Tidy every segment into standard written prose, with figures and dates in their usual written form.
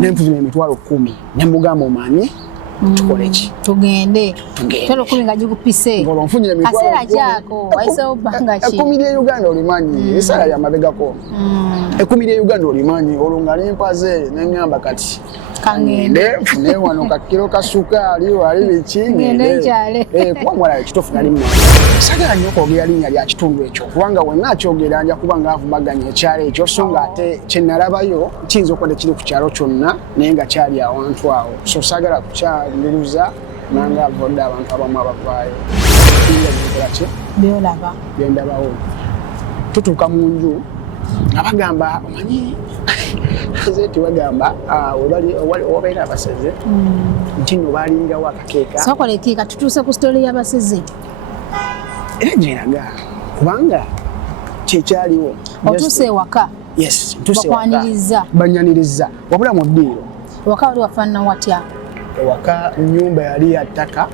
Nemfuzina emitwalo 10 nemugamba omanyi tukole ki tugende tolo 10 nga gikupise ngolo nfunye emitwalo kasera jako waiso banga ki 10 lye Uganda olimanyi esala ya mabega ko 10 lye Uganda olimanyi olunga nempaze nengamba kati kangende fune wano kakiro kasukaali wali bikinge kwa mwala kitofu nali mwana sagala nyoko ogera linnya lya kitundu ekyo kubanga wonna kyogera anja kubanga avumaganya ekyalo ekyo so nga ate kyenalabayo kiyinza okuba kiri ku kyalo kyonna naye nga kyali awantu awo so sagala kukyaliruza nanga avoda abantu abamu abavaayo byolaba byendabawo tutuuka mu nju nga bagamba omanyi Rozet wagamba wabaira abaseze nti no balingirawo akakeeka sokola ekeeka tutuuse ku story y'abaseze era gyeraga kubanga kyekyaliwo otuuse ewaka yes tuuse bakwaniriza banyaniriza wabula mu ddiiro ewaka wali wafaanana watya ewaka nnyumba yali ya ttaka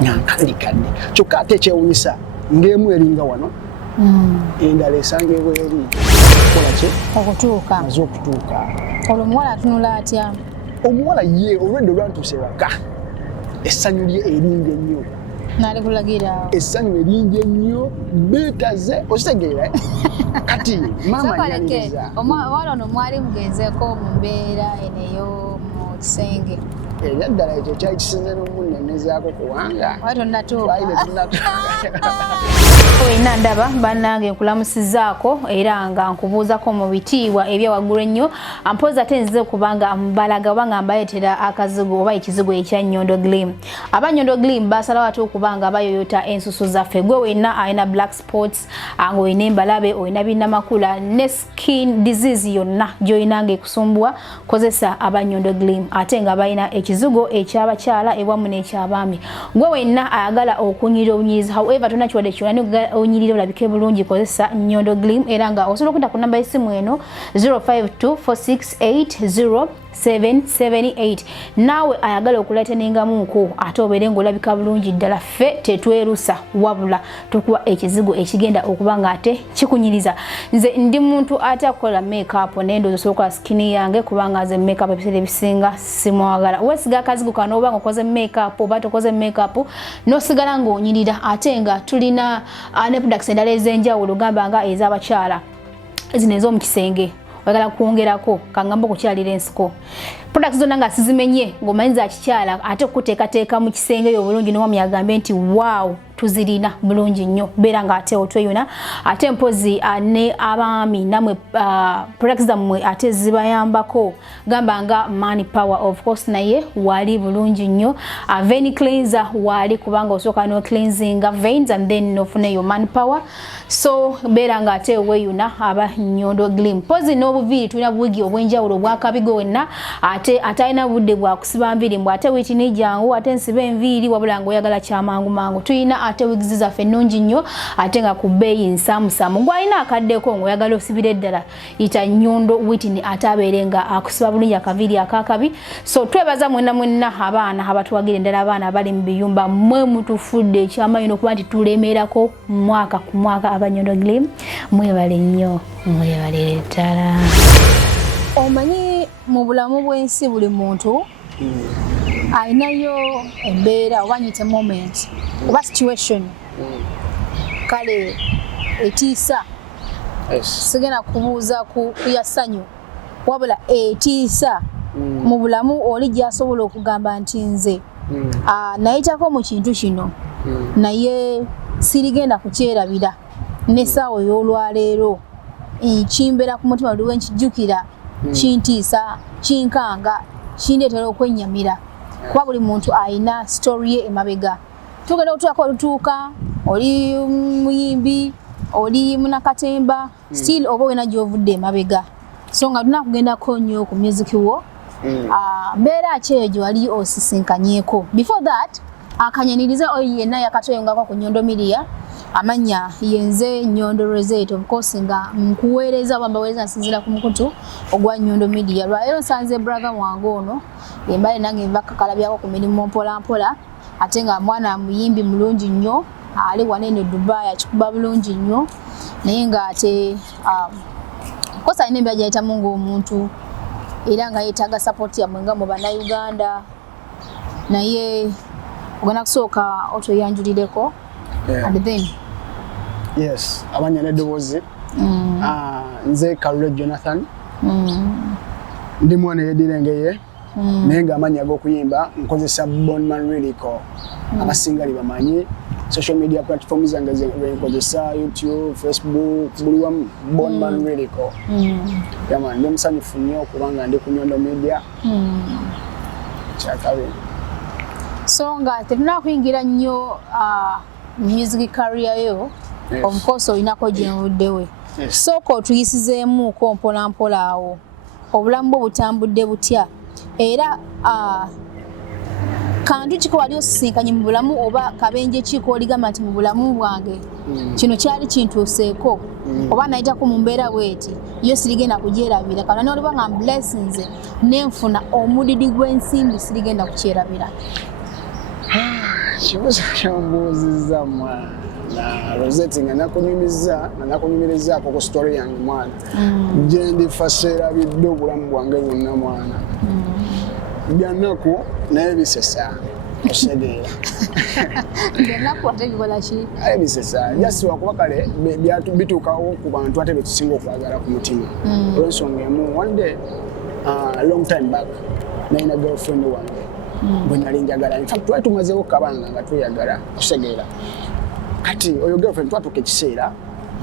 nyankadikadde kyokka ate ekyewunyisa ng'emu eringa wano endala esanga ebweri kola ki okutuuka maze okutuuka olwo omuwala atunula atya omuwala ye olwedde olwantuuse ewaka essanyu lye eringa ennyo nali kulagira essanyu eringa ennyo beetaze okitegeera kati maama yaniriza omwala ono mwali mugenzeko mu mbeera eneyo mu kisenge ebyaddala ekyo kyali kisinze n'omunnenezaako kubanga tonnatuuka wena ndaba bannange nkulamusizaako era nga nkubuuzako mu bitiibwa ebya waggulu ennyo mpozi ate nzize okubanga mbalaga oba nga mbaleetera akazigo oba ekizigo ekya Nyondo Glim. Aba Nyondo Glim basalawo ate okubanga bayoyota ensusu zaffe gwe wenna alina black spots nga olina embalabe olina binnamakula ne skin disease yonna gy'olina ng'ekusumbwa kozesa aba Nyondo Glim ate nga balina ekizigo ekyabakyala ewamu n'ekyabaami gwe wenna ayagala okunyirira obunyirizi however tonna kiwadde kyonna onyirira olabike bulungi kozesa Nyondo Glim era nga osobola okudda ku namba y'essimu eno 0524680778 naawe ayagala okuleeta n'engamuko ate obeere ng'olabika bulungi ddala ffe tetwerusa wabula tukuwa ekizigo ekigenda okuba nga ate kikunyiriza. Nze ndi muntu ate akola makeup n'endoozi osobola skini yange kubanga nze makeup ebiseera ebisinga simwagala weesiga akazigo kano oba nga okoze makeup oba tokoze makeup n'osigala ng'onyirira ate nga tulina ne products endala ez'enjawulo gamba nga ez'abakyala zino ez'omukisenge oyagala kwongerako kangamba okukyalira ensiko products zonna nga sizimenye ng'omanyi za kikyala ate okuteekateeka mu kisenge eyo obulungi n'omwami agambe nti waaw tuzirina bulungi nnyo beera nga ate otweyuna ate mpozi ne abaami namwe products zammwe ate zibayambako gamba nga money power of course naye wali bulungi nnyo vein cleanser wali kubanga osooka no cleansing veins and then nofuneyo money power so beera nga ate weyuna aba Nyondo Glim. Mpozi n'obuviiri tulina buwigi obw'enjawulo bwakabigo wenna ate alina budde bwa kusiba nviiri mbw ate wiiki n'ejangu ate nsibe enviiri wabula ng'oyagala kyamangu mangu tulina ate wigizi zaffe nnungi nnyo ate nga ku bbeeyi nsaamusaamu gw'alina akaddeko ng'oyagala osibira eddala yita Nyondo Witini ate abeere nga akusiba bulungi akaviiri akakabi. So twebaza mwenna abaana abatuwagira endala abaana abali mu biyumba mwe mutufudde ekyamaanyi n'okuba nti tulemerako mwaka ku mwaka aba Nyondo Glim mwebale nnyo mwebale ddala. Omanyi mu bulamu bw'ensi buli muntu alinayo embeera oba nyite moment oba situation kale etiisa sigenda kubuuza ku yasanyu wabula etiisa mu bulamu oli gy'asobola okugamba nti nze nayitako mu kintu kino naye sirigenda kukyerabira n'essaawa ey'olwaleero kimbeera ku mutima buli wenkijjukira kintiisa kinkanga kindeetera okwennyamira kuba buli muntu alina story ye emabega. Tugenda okutuuka olutuuka oli muyimbi oli munakatemba still oba wena gy'ovudde emabega so nga tulina kugendako nnyo ku music wo mbeera ki eyo gye wali osisinkanyeko. Before that akanyaniriza oyo yenna yakatoyongako ku Nyondo Media amanya yenze Nyondo Rozet of course nga nkuweereza bamba weereza nsinzira ku mukutu ogwa Nyondo Media. Lwaleero nsanze brother wange ono embale nange mbakakalabyako ku mirimu mpola mpola ate nga mwana muyimbi mulungi nnyo ali wanene Dubai akikuba bulungi nnyo naye nga ate kosa ine mbya jaita Mungu omuntu era nga yeetaaga support yammwe nga mu bannayuganda naye ogenda kusooka otoyanjulireko and then yes abanya n'eddoboozi nze Kalule Jonathan ndi mwana yedirengeye naye nga amanya ag'okuyimba nkozesa Bonman Lyrical abasinga bamanyi social media platforms zange nkozesa YouTube, Facebook, buli wamu Bonman Lyrical yama ndi musanyufu nnyo kubanga ndi ku Nyondo Media kyakabiri so nga tetuna kuyingira nnyo music career yo omukoso olinako gyenvuddewe sooka otuyisizeemuuko mpolampola awo obulamu bwo butambudde butya era kantu kiko wali osisinkanye mu bulamu oba kabenje kiko oligamba nti mu bulamu bwange kino kyali kintuuseeko oba nayitako mu mbeera bweti yo sirigenda kugyerabira kana noliba nga blessings nenfuna omudidi gw'ensimbi sirigenda kukyerabira kibuzo kyambuuzizza mwana Rozet nga nakunyumirizaako ku story yange mwana gye ndifa seerabidde obulamu bwange bwonna mwana byanaku naye bisesa osegeera byanaku ate bikola ki aye bisesa jasiwa kuba kale bituukawo ku bantu ate betusinga okwagala ku mutima olw'ensonga emu one day long time back nalina girlfriend wange bwe nali njagala in fact twali tumazeewo kabanga nga tweyagala osegeera kati oyo girlfriend twatuuka ekiseera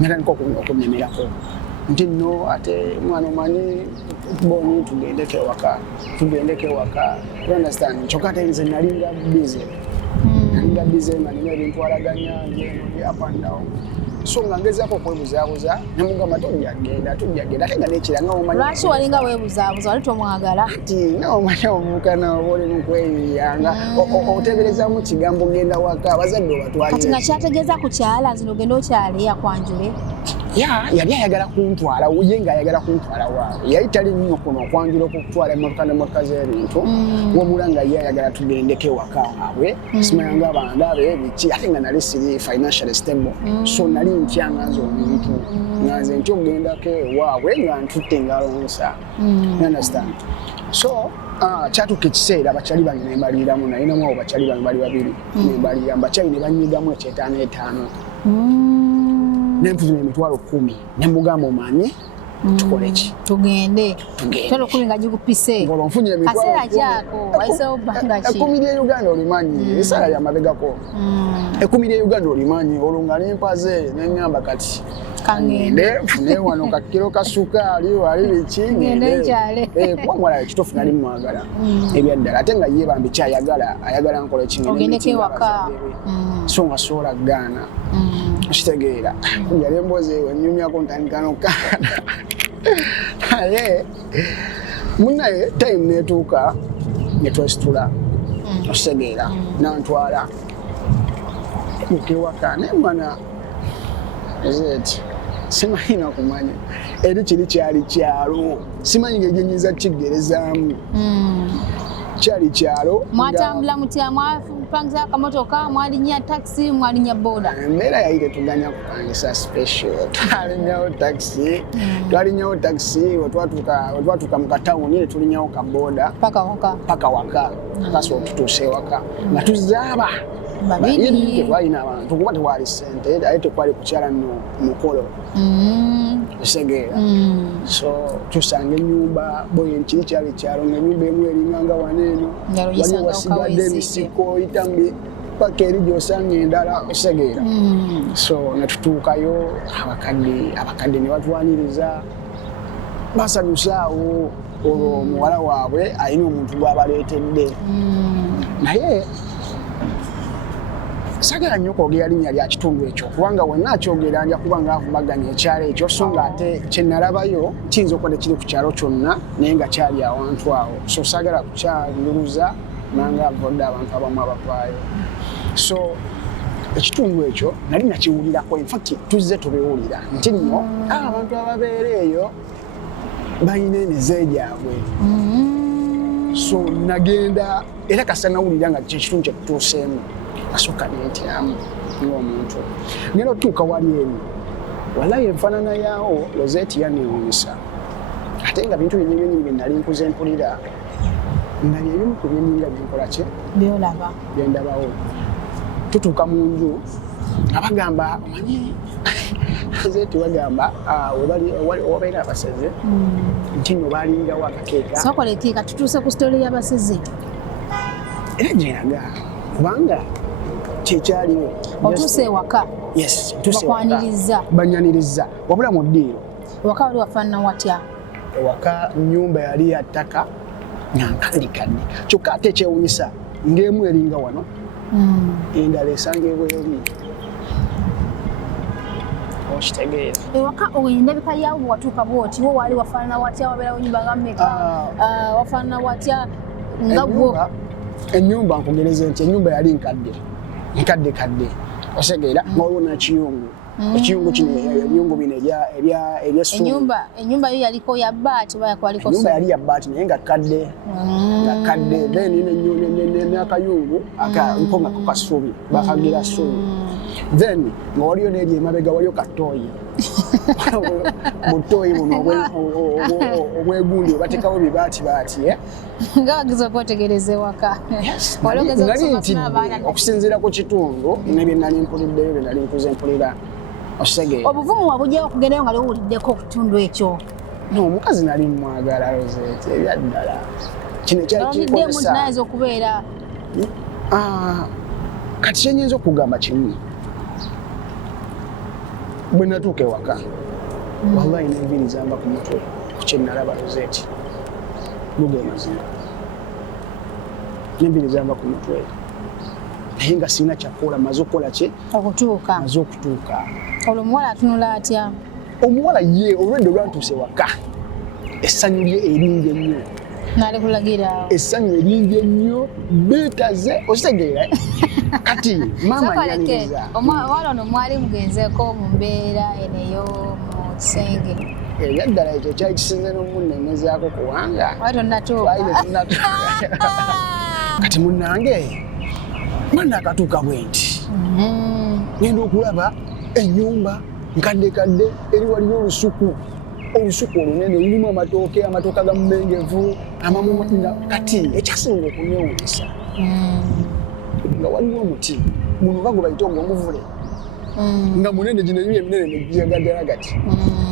natandika okunnemerako nti nno ate mwana omanyi boni tugendeko ewaka you understand kyokka ate nze nalinga busy nga nina ebintwalaganya ngeno up and down so nga ngezaako okwebuzaabuza nemugamba tujjagenda ate nga nekiranga omanyi lwaki walinga weebuzaabuza wali tomwagala ti naomanyi obuuka naoba oli mukweyiyanga oteeberezaamu kigambo genda waka abazadde obatwalire kati nga kyategeeza kukyala zino ogenda okyale yakwanjule yali ayagala kuntwala ye ng'ayagala kuntwala waawe yali tali nnyo kuno okwanjula okutwala emmotoka z'ebintu wabula nga ye ayagala tugendeko ewaka waabwe simanyanga abandabe biki ate nga nali siri financially stable so nali ntyanga nze omuntu nga nze nti okugendako ewaabwe nga ntutte ngaalonsa you understand so kyatuuka ekiseera abakyali bange ne mbaliramu nalinamu abo bakyali bange bali babiri ne mbalira bakyali ne banyigamu ekyetaano nempuza emitwalo 10 nemugamba omanyi tukole ki tugende tolo 10 nga gikupise ngolo nfunye emitwalo kaseera kyako waisewo bbanga ki 10 lya Uganda olimanyi esala ya mabegako 10 lya Uganda olimanyi olunga nempaze neŋŋamba kati kangende nfune wano kakiro ka sukaali wali biki ngende kuba mwala kitofu nali mwagala ebyaddala ate nga ye bambi ayagala nkole kingene ogendeko ewaka so nga sola gana kitegeera yali emboozi wenyumyako ntandikano kana aye munaye time netuuka netwesitula okitegeera nantwala kewaka naye mwana Rozet simanyi nakumanya eri kiri kyali kyalo simanyi ng'egyenyiza kigerezaamu kyali kyalo mwatambula mutya mwapangiza akamotoka mwalinya taxi mwalinya boda embeera yali tetuganya kupangisa special twalinyawo taxi wetwatuuka mu katawuni ne tulinyawo kaboda paka waka kaso tutuuse ewaka nga tuzaaba babiri tetwalina abantu kuba tewali ssente aye tekwali kukyala nno mukolo osegeera so tusanga ennyumba boye kiri kyali kyalo ng'ennyumba emu eringanga waneeno wali wasigadde emisiko itambi paka eri gy'osanga endala osegeera so netutuukayo abakadde ne batwaniriza basanyusaawo olwo muwala waabwe alina omuntu gw'abaleetedde naye sagala nnyo kwogera linnya lya kitundu ekyo kubanga wenna akyogera nja kuba nga avumaganya ekyalo ekyo so nga ate kyenalabayo kiyinza okuba tekiri ku kyalo kyonna naye nga kyali awantu awo so sagala kukyaluluza nanga avodde abantu abamu abavaayo so ekitundu ekyo nali nakiwulirako infact tuzze tubiwulira nti nno abantu ababeera eyo balina emize gyabwe so nagenda era kasita nawulira nga kyekitundu kyetutuuseemu asooka nentyamu ng'omuntu ngenda otuuka wali eri wallahi enfaanana yaawo Rozet yanewuunyisa ate nga bintu bingi nali nkuze mpulira nga ebimu ku byenyinga byenkola ki byolaba byendabawo tutuuka mu nju abagamba omanyi zeeti bagamba wabaire abaseze nti nno baalingawo akakeeka sokola ekeeka tutuuse ku sitole y'abaseze era gyeraga kubanga kyekyaliwo otuuse ewaka yes banyaniriza wabula mu ddiiro ewaka wali wafaanana watya ewaka nnyumba yali ya ttaka nga nkadikadde kyokka ate ekyewunyisa ng'emu eringa wano endala esanga ebweri okitegeera ewaka endabika yawo bwe watuuka bwoti wo waali wafaanana watya wabeerawo ennyumba nga mmeka wafaanana watya nga bwo ennyumba nkugereze nti ennyumba yali nkadde osegeera nga waliwo nakiyungu ekiyungu kino ebiyungu bino ebyessuubi ennyumba yo yaliko ya bbaati oba yakwaliko ennyumba yali ya bbaati naye nga kadde then n'akayungu nko nga kukasuubi bakagira ssuubi then nga waliyo n'eri emabega waliyo katooyi butooyi buno obwegundi batekawo bibaati nga bagiza okwetegereza ewaka nali ntidde okusinziira ku kitundu ne bye nali mpuliddeyo bye nali nkuze mpulira osegeera obuvumu wabugyawo okugendayo nga liwuliddeko okutundu ekyo omukazi nali mwagala Rozet ebyaddala kino kyalikikozesa okubeera kati kyenyinza okugamba kimu bwe natuuka ewaka wallahi n'enviiri zamba ku mutwe ku kye nalaba Rozet luge mazima n'enviiri zamba ku mutwe naye nga sirina kyakola maze okukola ki maze okutuuka olwo omuwala atunula atya omuwala ye olwedde olwantuuse waka essanyu lye eringi ennyo n'alikulagira essanyu eringi ennyo beetaze ositegeera kati maama yaniriza omwala ono mwali mugenzeeko mu mbeera eneyo mu kisenge ebyaddala ekyo kyali kisinze n'omunneemezaako kubanga tonatuuka kati munnange mwana akatuuka bwe nti ngenda okulaba ennyumba nkaddekadde eri waliyo olusuku olunene lulimu amatooke agamumengevu kati ekyasinga okunyewunyisa nga waliwo omuti guno oba gwe bayita ogw'omuvule nga munene gino ebibi eminene negiyagaddala gati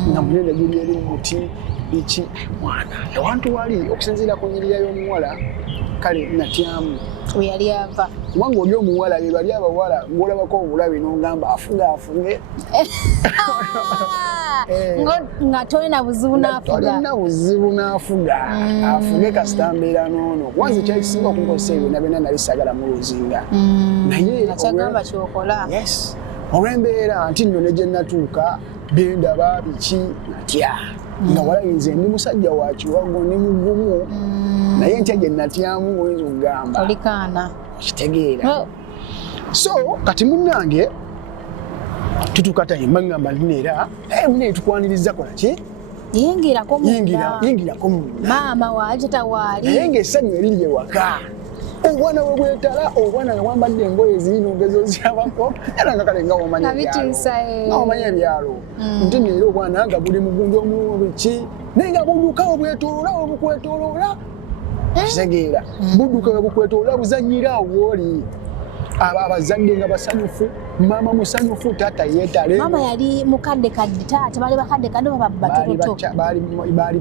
nga munene guli eri muti iki mwana ewantu wali okusinziira ku nnyirira y'omuwala kale natyamu we yali ava kubanga oli omuwala be bali abawala ng'olabako obulabi n'ogamba afuge nga tolina buzibu n'afuga afuge kasita mbeera n'ono kubanza ekyali kisinga okukozesa ebyo byonna nali sagala mu luzinga naye akyagamba kyokola olw'embeera nti nno ne gye natuuka byendaba biki natya nga walayinze ndi musajja wa kiwago ne mugumu naye ntya gye natyamu oyinza okugamba olikaana kitegeera so kati munnange tutuuka tayimba ngamba ntineera naye tukwaniriza kola ki yingirako munda maama waali tatawaali naye ng'essanyu eriri ewaka obwana bwe bwetala obwana nga wambadde engoye ziinongezo zyabako era nga kale nga womanya ebyalo nti neera obwana nga buli mugundi omulimu biki naye nga budduka obwetoloola obukwetoloola kitegeera budduka obukwetoloola buzannyira awo wooli abazadde nga basanyufu maama musanyufu taata yeetale maama yali mukaddekadde taata baali bakaddekadde oba batoto baali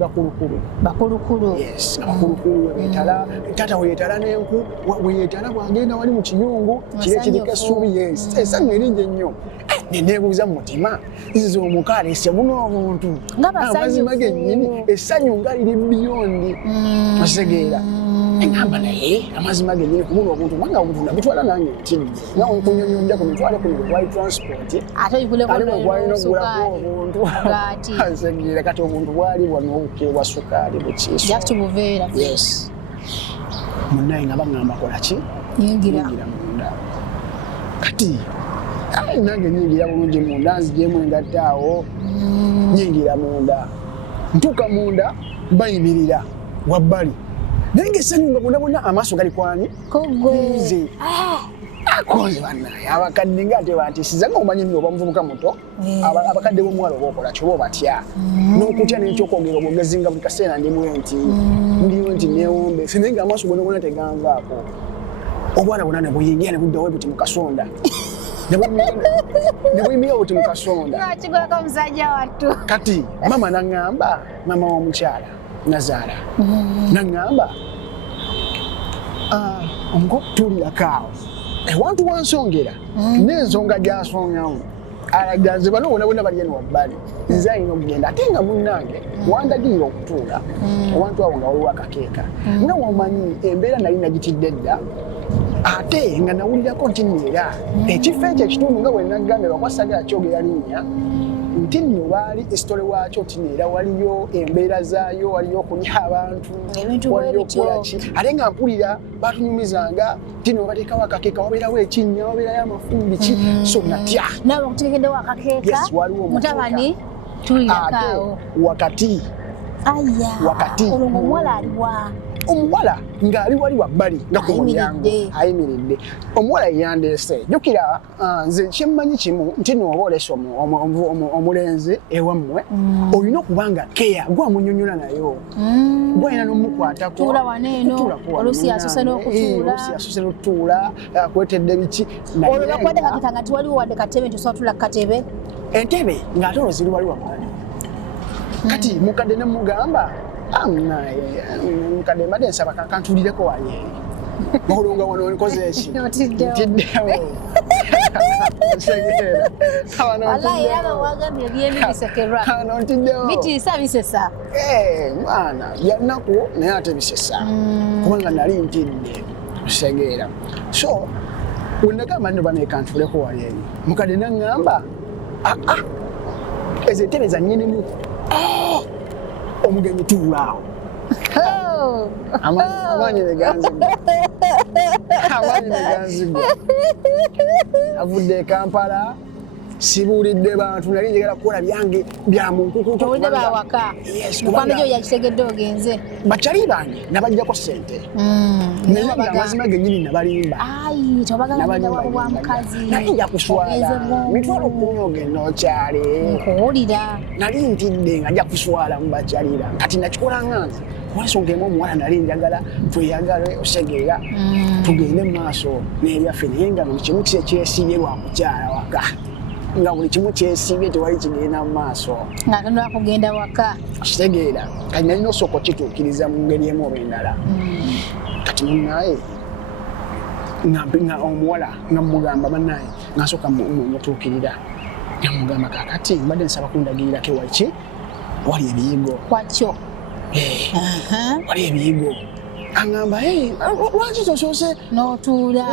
bakulukulu yes abakulukulu weetala taata weetala n'enku weetala bwagenda wali mu kiyungu kire kiriko essuubi yes essanyu eringi ennyo neneebuuza mu mutima zizo omukaalese buno obuntu amazima gennyini essanyu nga liri biyondi ositegeera engamba naye amazima gennyini kubuno obuntu kubanga obuntu nabitwala nange ntidde nga kunyonyodde ku mitwale kuno bwali transport ate oyiguleko bwalina ogulako obuntu asegeera kati obuntu bwali wano obukebwa sukaali bukiiso yes munnaye nga baŋŋamba kolaki yingira munda kati nange nyingira bulungi munda nzijemu engatta awo nyingira munda ntuuka munda bayimirira wabbali naye ng'essanyu nga bonna amaaso gali kwani nze akonze bannaye abakadde ngate bantisiza nga omanyi nno bamuvubuka muto abakadde b'omuwala oba okola kyoba batya n'okutya n'ekyokwogera omwogezi nga buli kaseera ndiwe nti neewombe fene nga amaaso gonna teganvaako obwana bonna ne buyingira ne buddawo buti mu kasonda ne buyimira buti mu kasonda kigwako omusajja wattu kati mama naŋŋamba mama w'omukyala Nazaala naŋŋamba tuulirako ewantu wansongera n'ensonga gy'asongamu alaganze bano bonna bali eno wabbali nze alina okugenda ate nga munnange wandagirira okutuula ewantu awo nga waliwo akakeeka nga womanyi embeera nali nagitidde dda ate nga nawulirako nti neera ekifo ekyo ekitundu nga bwe nagambye bakwasagala kyogera linnya nti nno baali esitole waakyo nti neera waliyo embeera zaayo waliyo okulya abantu waliyo okukolaki ate nga mpulira batunyumizanga nti no bateekawo akakeeka wabeerawo ekinnya wabeerayo amafumbi ki so natya nawe okuteekeddewo akakeeka mutabani tulirako wakati olwo ng'omuwala aliwa omuwala ng'ali wali wabbali nga ku mulyango ayimiridde omuwala yeyandeese jjukira nze kyemmanyi kimu nti nooba oleese omulenzi ewammwe olina okuba nga keya gwamunyonyola nayo gwalina n'omukwatako tuula waneeno oluusi asose n'okutuula kwetedde biki olwo bakwate kakita nga tiwaliwo wadde katebe nti osobola tuula kukatebe entebe ng'ate olwo ziri wali wabbali kati mukadde ne mugamba mukadde mbadde nsaba kantuulireko wali olunga wano nkoze eki ntiddewo ntiddewo bitiisa bisesa mwana byanaku naye ate bisesa kubanga nali ntidde kusegeera so wenagamba nno banekantuuleko wali eri mukadde naŋŋamba ezo entebe zannyinimu omugenyi tuulaawo amaanyi neganzigwa avudde e Kampala sibuulidde bantu nali njagala kukola byange bya munkukuto owulidde bawaka mukwano gyo yakitegedde ogenze bakyali bange nabajjako ssente naye nga amazima gennyini nabalimba naye nja kuswala mitwalo 10 ogenda okyale nkuwulira nali ntidde nga nja kuswala mu bakyalira kati nakikola nga nze kubasonga emu omuwala nali njagala tweyagale osegeera tugende mu maaso n'ebyaffe naye nga buli kimu kyesiibye lwa mukyala waka nga buli kimu kyesiibye tewali kigenda mu maaso nga tondwa kugenda waka kitegeera kati nalina osooka okituukiriza mu ngeri emu oba endala kati munnaye nga omuwala nga mugamba bannaye nga nsooka mutuukirira nga mugamba kakati mbadde nsaba kundagirirako ewaki wali ebiyigo kwakyo wali ebiyigo aŋŋamba lwaki tosoose n'otuula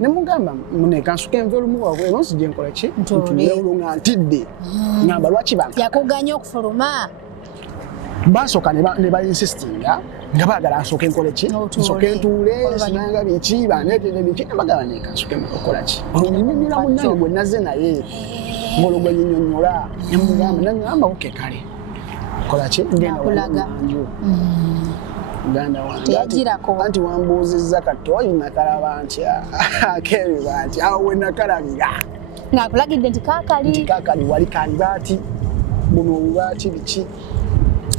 ne mugamba munekansuka enva olumu waabwe nonsi gye nkola ki ntuule olwo nga ntidde ŋŋamba lwaki yakuganya okufuluma basooka ne bainsistinga nga baagala nsooke nkole ki nsooke ntuule sinanga biki baneetere biki nebagala nekansuke mukola ki olwo nyinyonyola munnange gwe nazze naye ng'olwo gwe nyinyonyola ne mugamba naŋŋamba oke kale kola ki ngenda wanju muganda wange anti wambuuzizza kati olinakalaba ntya akeebiba nti awo wenakalabira ng'akulagidde nti kaakali wali kalibaati buno obubaati biki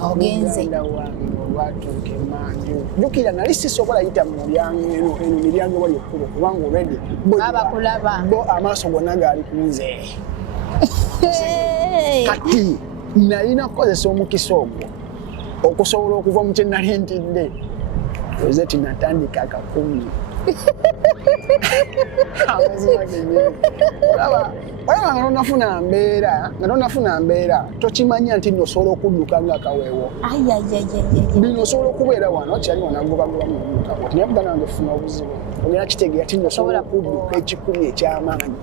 ogenze muganda wange olwatuuka emanju jjukira nali sisobola yita mu mulyango eno miryango wali ekkulu kubanga olwedde bo amaaso gonna gaali kunze kati nalina kukozesa omukisa ogwo okusobola okuva mu kye nali ntidde Rozet natandika akakumi amazima genyini olaba nga tonafuna mbeera tokimanya nti nosobola okudduka ng'akaweewo bino osobola okubeera wano kyali wanagobagoba mudduka naye buga nange funa obuzibu ogenda kitegeera ti nosobola okudduka ekikumi eky'amaanyi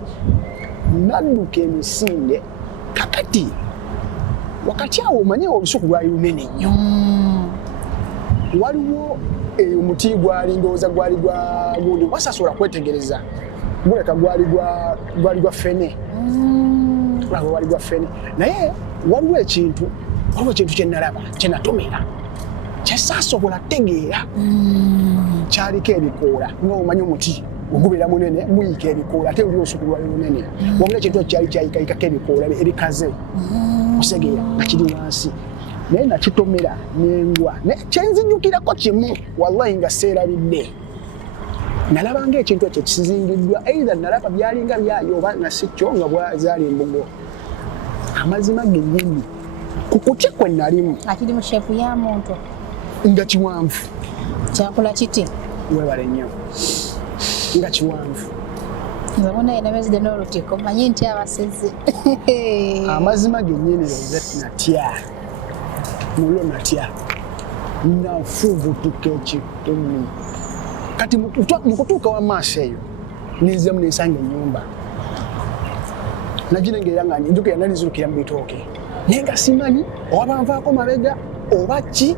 nadduka emisinde kakati wakati awo omanye olusuku lwali lunene nnyo waliwo omuti gwali ndowooza gwali gwa gundi wasasobola kwetegereza guleka gwali gwa ffene wali gwa ffene naye waliwo ekintu kyenalaba kyenatomera kyesaasobola tegeera kyaliko ebikoola nga omanyi omuti ogubira munene muyika ebikoola ate oli osukulwa lunene wabula ekintu kyali kyayikayikako ebikoola ebikaze osegeera nga kiri wansi naye nakitomera nengwa kyenzinjukirako kimu wallahi nga seerabidde nalaba ng'ekintu ekyo kizingiddwa either nalaba byalinga byayo oba nasikyo nga bwazaali embugo amazima gennyini ku kutya kwe nalimu akiri mu sheepu ya muntu nga kiwanvu kyakola kiti webale nnyo nga kiwanvu nzabona yena bezide n'olutiko manyi nti abasezi amazima gennyini Rozet natya mulwo natya nafubutuka ekitumi kati mukutuuka wamaaso eyo ninzemu nensanga ennyumba naginengera nga njukira nalizirukira mu bitooke naye nga simanyi oba banvaako mabega oba ki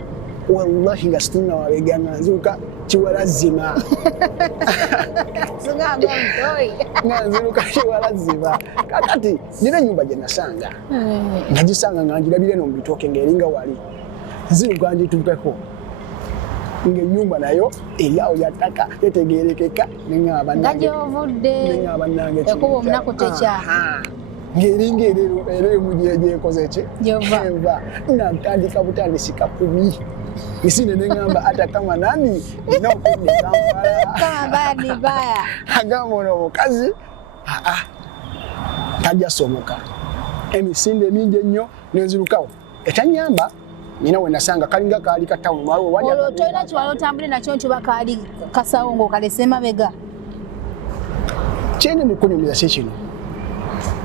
wallahi nga situnga mabega nga nziruka kiwalazima nga nziruka kiwalazima kakati nina ennyumba gye nasanga nagisanga nga njirabire no mu bitooke ng'eringa wali nziruka ngitukeko ng'ennyumba nayo eriawo yattaka tetegeerekeka neŋŋamba nange ekuba omunaku tekya ng'eringa era emu gyekoze ki enva natandika butandisika kubi nisine neŋŋamba ata kama nani nina okudda Kampala agamba ono omukazi tajja somoka emisinde mingi ennyo nenzirukawo ekyanyamba nina we nasanga kalinga kaali katawuni olwo tolina kiwala otambule nakyo nti bakaali kasawo ng'okalese mabega kyene mukunyumiza si kino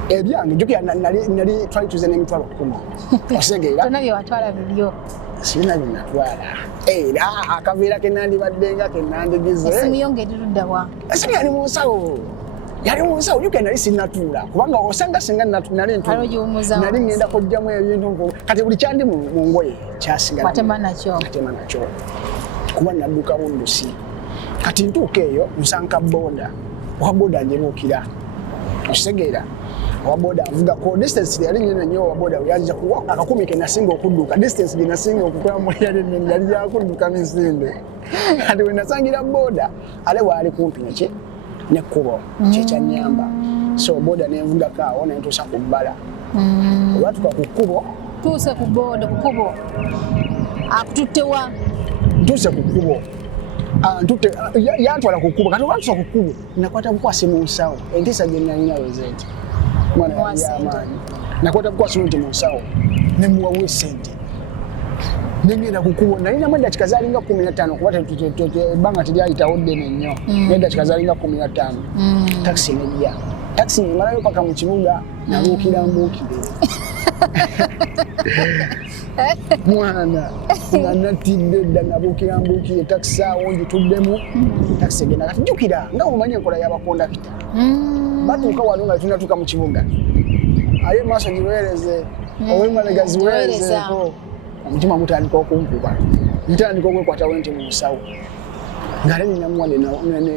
ebyange jukira nali twali tuze n'emitwalo 10 osegeera tonna bye watwala bibyo sirina bye natwala era akaveera ke nandibaddenga ke nandigize esimu yo ng'erirudda wa esimu yali mu nsawo jukira nali sinnatuula kubanga osanga singa nali ngenda kujjamu ebintu kati buli kyandi mu ngoye kyasigala watema nakyo kuba nadduka bundusi kati ntuuka eyo nsanka boda owa boda njebuukira okisegeera owa boda avugako distance yali nyine nnyo owa boda yanzija kuwa akakumi ke nasinga okudduka distance gye nasinga okukola mu yali yakudduka misinde kati we nasangira boda ale waali kumpi neki nekkubo kyekyanyamba so boda nenvugako awo nentuusa ku bbala olwatuka ku kkubo tuuse ku boda ku kkubo akututtewa ntuuse ku kkubo yantwala ku kkubo kati olwatuusa ku kkubo nakwata bukwasi mu nsawo entiisa gye nalina Rozet mwana yamaanyi nakwata bukwasi nti mu nsawo nemuwawo esente nengenda ku kkubo nalinamu eddakiika zaalinga 15 kuba ebbanga teryayitawo ddene nnyo neddakiika zaalinga 15 takisi nejja takisi nemalayo paka mu kibuga nabuukira mbuukire mwana nga natidde dda nabuukira mbuukire takisi awo ngituddemu takisi egenda kati jjukira nga omanyi enkola y'abakondakita batuuka wano nga tunatuuka mu kibuga aye maaso giweereze ow'emabega ziweerezeeko omutima mutandika okunkuba ntandika okwekwatawo nti mu nsawo ng'ate ninamuwadde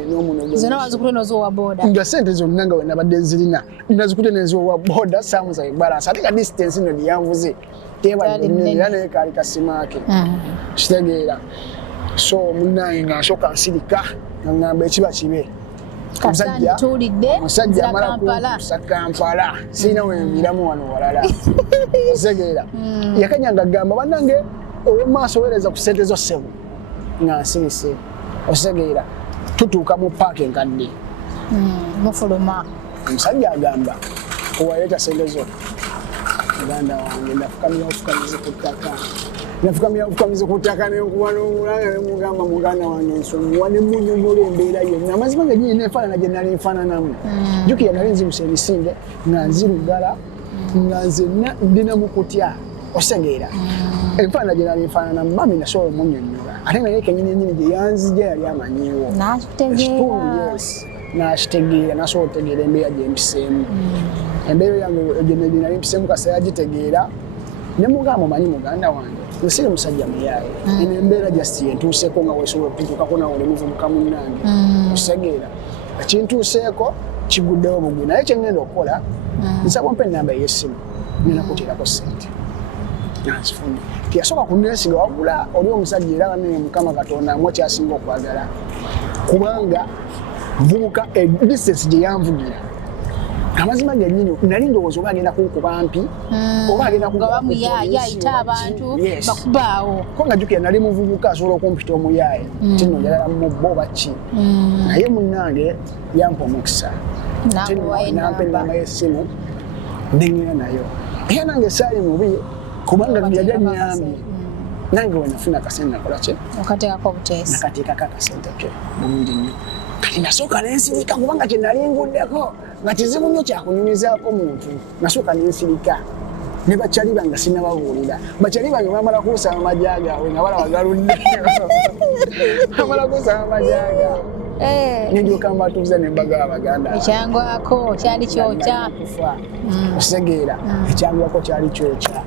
n'omuno zonna wazikute nozowa boda nga sente zonna nga we nabadde nzirina nazikute nezowa boda saamuza ebalansi ate ka distance ino lyanvuze tebadde nnene era naye kaali kasimaake kitegeera so munnange nga nsooka nsirika nga ŋŋamba ekiba kibe omusajja amala kunkusa Kampala sirina wenviramu wano walala osegeera yakanyanga agamba bannange ow'emaaso weereza ku ssente zo ssebo nga nsirise osegeera tutuuka mu paaka enkadde mufuluma omusajja agamba owaleeta ssente zo muganda wange nafukamize ku ttaka nenkuba n'omulanga nemugamba muganda wange nsonyiwa nemunyonyola embeera yonna amazima nga giyina enfaanana gye nali nfaananamu jjukira nali nzibusa emisinde nga nzirugala nga nzenna ndina mu kutya osegeera enfaanana gye nali nfaananamu bami nasobola omunyonyola ate naye kenyini ennyini gye yanzija yali amanyiiwo n'akitegeera nasobola okutegeera embeera gye mpiseemu embeera yange gye nali mpiseemu kaseera gitegeera ne mugamba omanyi muganda wange nsiri musajja muyaaye eno embeera jasti yentuuseeko nga weesobola okupituukako nawe oli muvubuka munnange okisegeera ekintuuseeko kiguddewo bugwi naye kyengenda okukola nsaba ompa ennamba ey'essimu nina kuteerako ssente nanzifune tiyasooka kunneesiga wabula oli omusajja era ne mukama katonda amwe kyasinga okwagala kubanga Vubuka distance gye yanvugira. Amazima gennyini nali ndowooza oba agenda kunkuba mpi oba agenda kuba muyaaye ayita abantu bakubaawo. Ko nga jjukira nali muvubuka asobola okumpita omuyaaye tinno njagala mubbo oba ki. Naye munnange yampa omukisa. Nampa ennamba y'essimu nengenda nayo. Era nange saali mubi kubanga yali annyambye. Nange we nafuna akasente nakola ki? Okateekako obuteesi. Nakateekako akasente ke bulungi nnyo. Kati nasooka nensirika kubanga kye nali nguddeko nga kizibu nnyo kyakunyumizaako muntu. Nasooka nensirika ne bakyali bange sinnababuulira. Bakyali bange bamala kuusaba amajja gaabwe nga balaba galudde. Bamala kuusaba amajja gaabwe. Nendyoka mbatuuza ne mbagala baganda. Ekyangwako kyali kyokya. Osegeera ekyangwako kyali kyokya.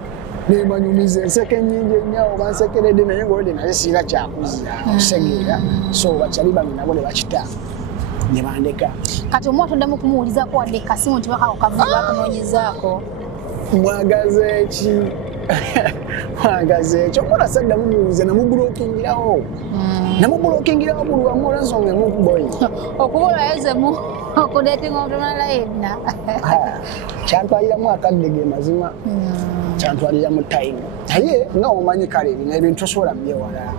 Nebanyumiza enseke nnyingi ennyo oba nsekeredde naye ng'olwadde naye siina kyakuzza osegeera. So bakyali bange nabo ne bakita ne bandeka. Kati omwana toddamu kumuwulizako wadde kasimu nti bakavuba kunoonyezaako. Mwagaze ki? Mwagaze ki? Omwana saddamu muwuliza namubulokingirawo. Namubulokingirawo buli wamu olw'ensonga emukuboyi. Okubola yezemu okudeetinga omutomala yenna. Kyantwaliramu akadde ge mazima. Kyantwalira mu time. Naye nga omanyi kale bino ebintu tosobola byewala.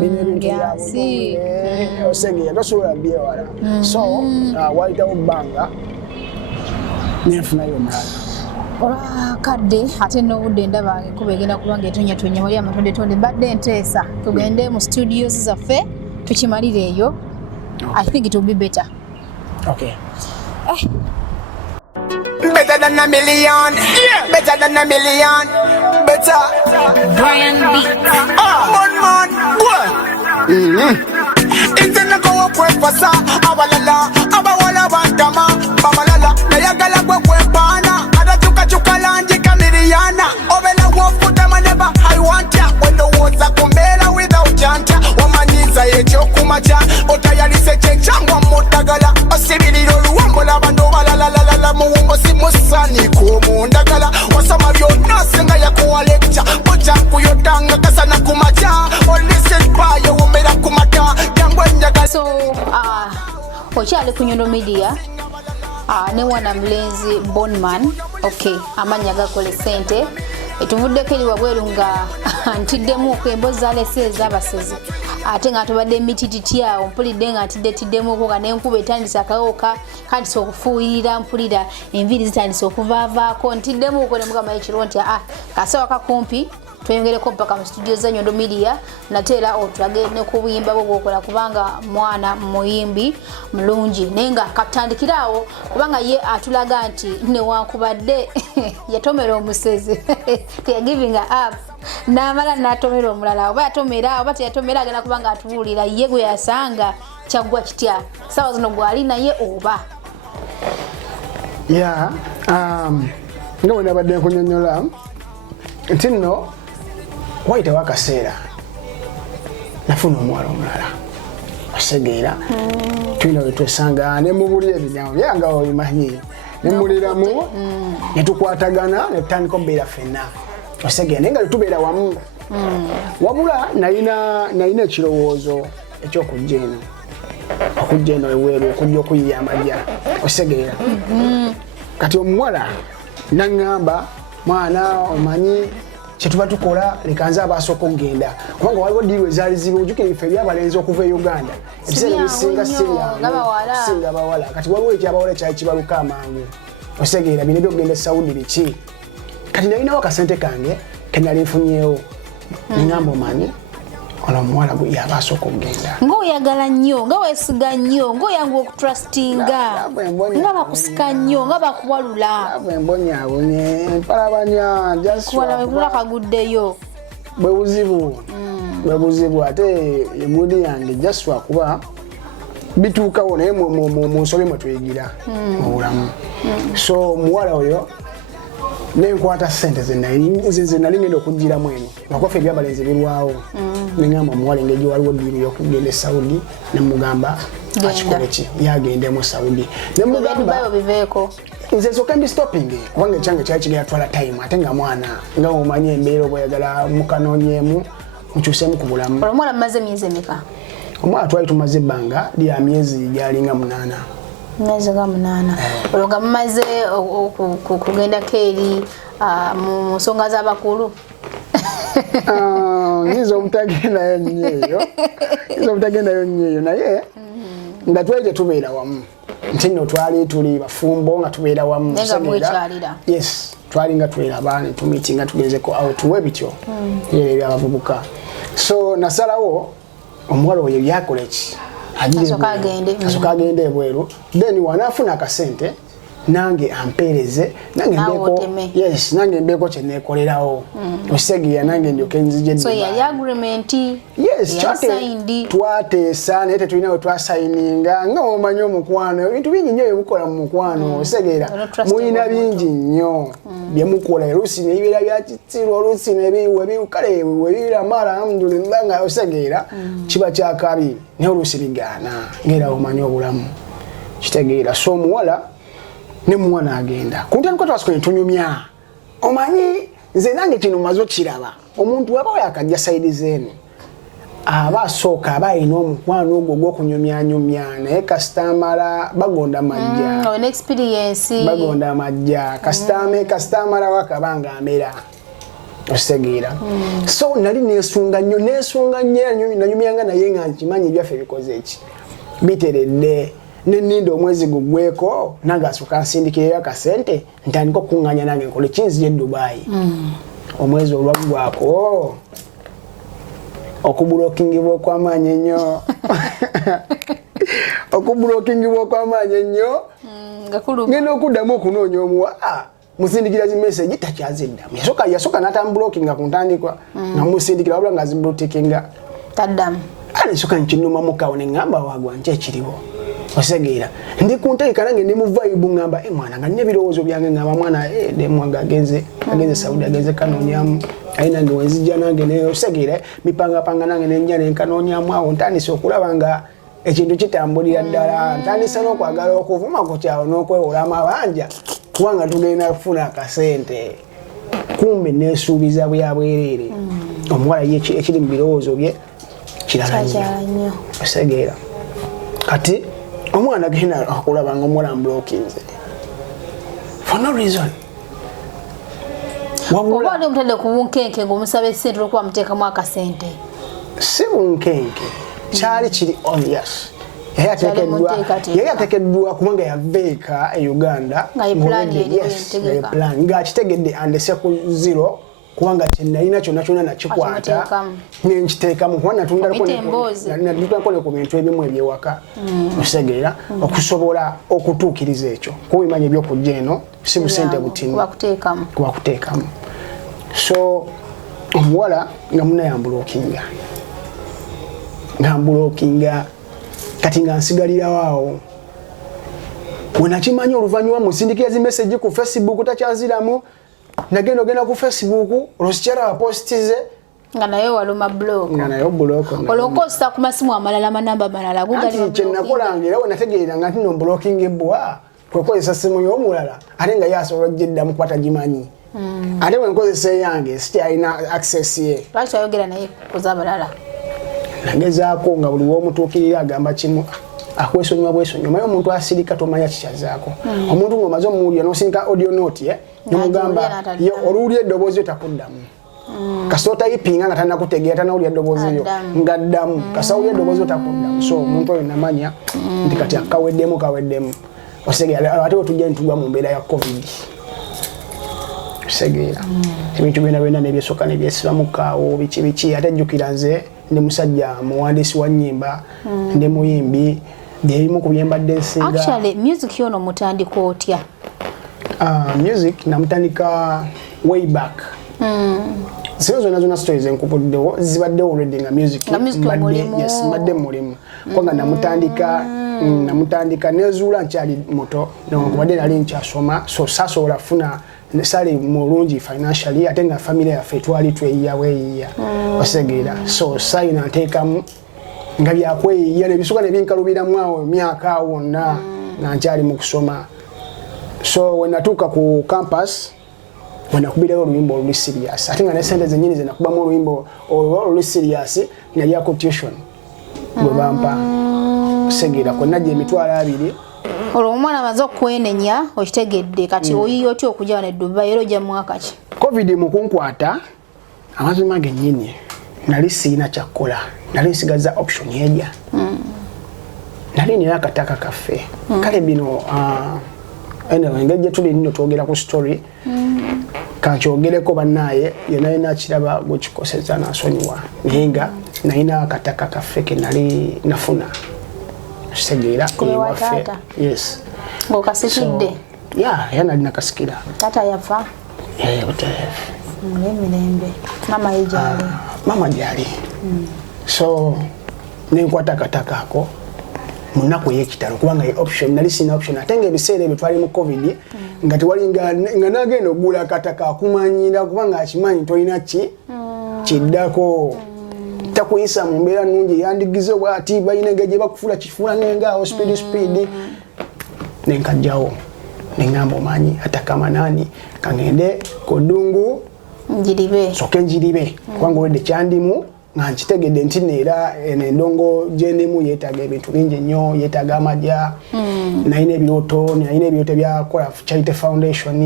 Bino ebintu byabutonde osegeera tosobola byewala. So wayitawo bbanga nenfunayo omulala. Kadde ate n'obudde ndaba enkuba egenda kuba ng'etonyatonya wali amatondetonde mbadde nteesa tugende mu studios zaffe tukimalire eyo. I think it will be better. Okay. Better than a million, better than a million, better. Brian Beat. One man, Internet go up with pasa, abalala, abawala bantama, babalala, nayagala gwe bana, adatuka chukalanje kamiliana, obela wofutama never I want ya, when the words are kumbela without janta, wamanyiza yecho kumacha, otayalise changwa mutagala, osibiriro luwambola bando balala muwumbo simusani kumundagala, wasama byonna senga yakuwa lecture, bocha kuyotanga kasana kumacha, olisten paye wumera kumata, yangwe njaga. So okyali ku Nyondo Media ne wana mulenzi Bonman. Okay, amanya gakole sente etumuddeko eri wabweru nga ntiddemu okwembozi alese ez'abasezi ate nga tubadde mitititi awo mpulidde nga ntidde-tiddemu nga n'enkuba etandise akawooka kandise okufuuyirira mpulira enviiri zitandise okuvaavaako ntiddemu ne mugamba ekiro nti kasawa kakumpi tweyongereko mpaka mu studio za Nyondo Media nate era otulage ne ku buyimba bwo bwokola kubanga mwana muyimbi mulungi naye nga katandikiraawo kubanga ye atulaga nti newankubadde yatomera Omusezi they giving up n'amala n'atomera omulala oba yatomera oba teyatomera agenda kubanga atubuulira ye gwe yasanga kyaggwa kitya sawa zino gwali naye oba nga bwe nabadde nkunyonnyola nti nno wayitawo akaseera nafuna omuwala omulala osegeera tulina we twesanga ne mubulira ebigambo byanga obimanyi ne muliramu ne tukwatagana ne tutandika okubeera ffenna osegeera naye nga tetubeera wamu wabula nalina ekirowoozo ekyokujja eno okujja eno eweeru okujja okuyiya amajja osegeera kati omuwala naŋŋamba mwana omanyi kyetuba tukola leka nze abasooka okugenda kubanga waliwo ddiiru ezaali zibi ojjukira ebifa ebyabalenzi okuva e Uganda ebiseera ebisinga singa abawala kati waliwo ekyabawala kyali kibaluka amangu osegeera bino ebyokugenda e Saudi biki kati nalinawo akasente kange kenali nfunyeewo neŋŋamba omanyi ono omuwala yaba asooka okugenda ng'oyagala nnyo nga weesiga nnyo ng'oyanga okutrustinga nga bakusika nnyo nga bakuwalula embonyaabonye empalabanya kuwalawebula kaguddeyo bwe buzibu ate emudi yange jaswa kuba bituukawo naye mu nsobi mwe tuyigira mu bulamu so omuwala oyo nenkwata sente ze nali ngenda okugiramu eno lwakuba ebyabalenzi birwawo neŋŋamba omuwala engeri waliwo ddiiru y'okugenda e Saudi nemugamba akikole ki yagendemu Saudi nemugamba nze nsooka mbistopinge kubanga ekyange kyali kigenda twala time ate nga mwana nga omanyi embeera oba oyagala mukanoonyeemu mukyuseemu ku bulamu omuwala mumaze emyezi emeka omwana twali tumaze ebbanga lya myezi gyalinga 8 mwezi ga 8 olwo mumaze kugendako eri mu nsonga z'abakulu nyiza obutagendayo nnyo naye nga twali tetubeera wamu nti nno twali tuli bafumbo nga tubeera wamu yes twali nga twelaba ne tumiitinga tugezeko outwe bityo era abavubuka so nasalawo omuwala oyo yakola ki asooka agende ebweru then wanaafuna akasente nange ampeereze nange mbeeko kye neekolerawo osegeya nange ndyoke nzije twateesa naye tetulina we twasayininga nga omanyi omukwano ebintu bingi nnyo byemukola mu mukwano osegeera mulina bingi nnyo byemukola oluusi nebibeera byakitirwa oluusi kale webiramala alhamdulillah nga osegeera kiba kyakabi naye oluusi bigaana ngaera omanyi obulamu kitegeera so omuwala ne mwana agenda kuntandika twasiko netunyumya omanyi nze nange kino mazo kiraba omuntu waba yakajja saidi zeenu aba asooka aba alina omukwano ogwo gw'okunyumyanyumya naye kasitamala bagonda majja bagonda amajja kasitamala wakabanga amera osegeera so nali nesunga nnyo nanyumyanga naye nga nkimanyi ebyaffe bikoze eki biteredde nenindo omwezi gugweko nange asooka nsindikirira akasente ntandika okukuŋŋaanya nange nkole kinzije e Dubai omwezi olwaggwako okubulokingibwa okw'amaanyi ennyo ngenda okuddamu okunoonya omuwa musindikira zi message takyaziddamu yasooka n'atambulokinga ku ntandikwa nga musindikira wabula nga zibulutikinga taddamu nsooka nkinumamu kawo ne ŋŋamba wagwa nki ekiriwo osegeera ndi ku nteeka nange ndi mu vibe ŋŋamba mwana nga nina ebirowoozo byange ŋŋamba mwana demwange agenze Saudi agenze kanoonyamu aye nange wenzijja nange osegeera mipangapanga nange nenja nenkanoonyamu awo ntandise okulaba nga ekintu kitambulira ddala ntandise n'okwagala okuvuma ku kyawo n'okwewola amabanja kubanga tugenda kufuna akasente kumbe neesuubiza bya bwereere omuwala ye ekiri mu birowoozo bye kirala nnyo osegeera kati omwana genda okulaba nga omuwala mbulookinze for no reason oba oli omutadde ku bunkenke ng'omusaba essente olwokuba muteekamu akasente si bunkenke kyali kiri obvious yali ateekeddwa kubanga yaveeka e Uganda ng'akitegedde andese ku zero kubanga kyenalina kyonna nakikwata nenkiteekamu kuba natundako ne ku bintu ebimu ebyewaka osegeera okusobola okutuukiriza ekyo kubimanya ebyokujja eno si busente butini kubakuteekamu so omuwala nga munayambulookinga ngambulookinga kati nga nsigalirawo wenakimanyi oluvannyuma musindikira zi message ku Facebook takyaziramu nagenda ogenda ku Facebook olwosikyala wapostize nga naye waluma blog olwokosa ku masimu amalala amanamba amalala kyenakolanga era wenategeera nga ntino blokingibwa kwekozesa simu y'omulala ate nga yasobola ogyeddamu kuba tagimanyi ate wenkozesa eyange sikyalina access ye lwaki ayogera naye kuza abalala nagezaako nga buli womutuukirira agamba kimu akwesonyiwa bwesonyiwa maye omuntu asirika tomanya kikyazaako omuntu ng'omaze omuwulira n'osindika audio note nomugamba oluwulira eddoboozi takuddamu kasita otayipinga nga tanakutegeera tanawulira eddoboozi yo nga ddamu kasita awulira eddoboozi takuddamu so omuntu oyo namanya nti kati kaweddemu osegeera ate wetujja nitugwa mu mbeera ya covid osegeera ebintu byonna nebyesooka nebyesibamukaawo biki ate jjukira nze ndi musajja muwandiisi wa nnyimba ndi muyimbi byebimu ku byembadde nsinga actually music yono mutandika otya music namutandika way back zino zonna stories enkubuddewo zibaddewo already nga music mbadde mulimu kubanga namutandika nezuula nkyali muto newankubadde nali nkyasoma so sasobola kufuna sali mulungi financially ate nga family yaffe twali tweyiya osegeera so sayina nteekamu nga byakweyiya nebisuka nebinkalubiramu awo emyaka awo nga nkyali mu kusoma so wenatuuka ku campus wenakubirayo oluyimba oluli serious ate nga nesente zenyini zenakubamu oluyimba oluli serious nalya competition gwe bampa segera ko najje emitwalo 2 olwo omwana amaze okwenenya okitegedde kati oyiyo otyo okujja ne Dubai era ojja mwaka ki covid mukunkwata amazima gennyini nali siina kyakkola nali nsigaza option eja nali nina akataka kaffe kale bino anyway ngejje tuli nino twogera ku story kakyogereko bannaye yenna kiraba gwe kikoseza nasonyiwa nayenga nalina akataka kaffe ke nali nafuna segera waffe yes ngokasikidde yana alina kasikira tata yafa mirembe mama yejali mama jali so nenkwata akataka ako munaku yekitalo kubanga option nali sina option atenge ebiseera ebyo twali mu covid nga tewali nga nagenda ogula akataka akumanyira kubanga akimanyi tolina kiddako takuyisa mu mbeera nnungi yandigize bwati balina engeri gye bakufula kifuula ng'engaawo speed nenkajjawo neŋŋamba omanyi atakamanani kangende ku ddungu njiribe soke njiribe kubanga olwedde kyandimu nga nkitegedde nti neera endongo gyendimu yeetaaga ebintu bingi nnyo yeetaaga amajja nalina ebirooto byakola charity foundation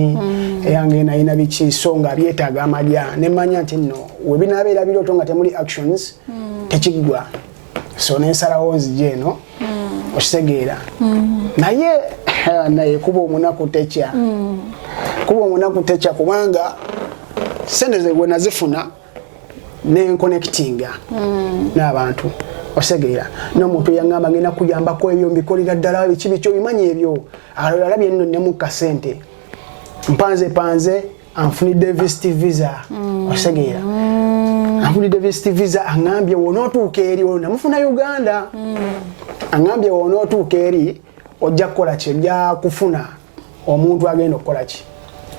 eyange nalina biki so nga byetaaga amajja nemmanya nti nno webinaabeera birooto nga temuli actions tekiggwa so nensalawo nzija eno okitegeera naye kuba omunaku tekya kubanga sente ze gwe nazifuna nenconnectinga n'abantu osegeera n'omuntu yaŋŋamba ngenda kuyambako ebyo mbikolera ddala biki bikyo bimanyi ebyo alabye nno ne mu kasente mpanze anfunidde visa osegeera anfunidde visa aŋŋambye wonootuuka eri namufuna Uganda aŋŋambye wonootuuka eri ojja kukola ki ojja kufuna omuntu agenda okukola ki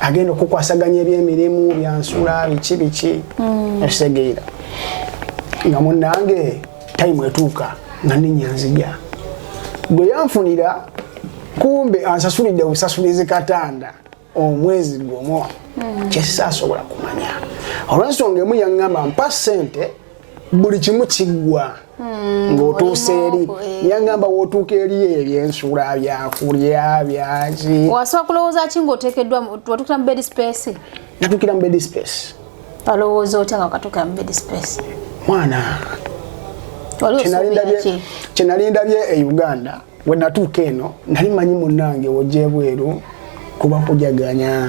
agenda okukwasaganya ebyemirimu byansula biki osegeera nga munnange time etuuka nga ninyanzija gwe yanfunira kumbe ansasulidde busasulizi katanda omwezi gwomo kyesaasobola kumanya olwensonga emu yaŋŋamba mpa ssente buli kimu kiggwa ng'otuuse eri yaŋŋamba wootuuka eri ebyensula byakulya byaki wasobola kulowooza ki ng'oteekeddwa watuukira mu bed space natuukira mu bed space alowooza otya nga wakatuukira mu bed space mwana kyenalindabye e Uganda we natuuka eno nali manyi munnange wojja ebweru kuba kujaganya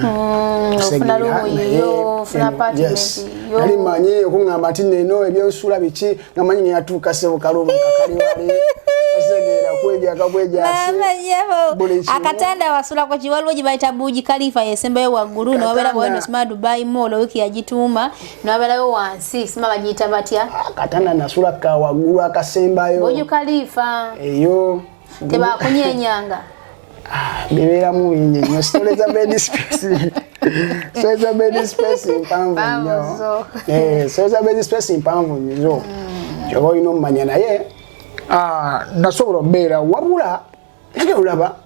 nali manyi okuŋŋamba nti neno ebyensula biki nga manyi neyatuuka sebo kaluba kakaliwali osegeera kwejasi akatanda wasulako kiwaliwo gye bayita buuji kalifa yesembayo waggulu newabeera bwaweno sima Dubai Mall wiki yagituuma newabeerayo wansi sima bagiyita batya akatanda nasula ka waggulu akasembayo buuji kalifa eyo tebakunyenyanga bibeeramu bingi nnyo sitoleza bed space soeza bed space mpanvu nnyo soeza bed space mpanvu nnyo kyoba olina omumanya naye nasobola obeera wabula nage olaba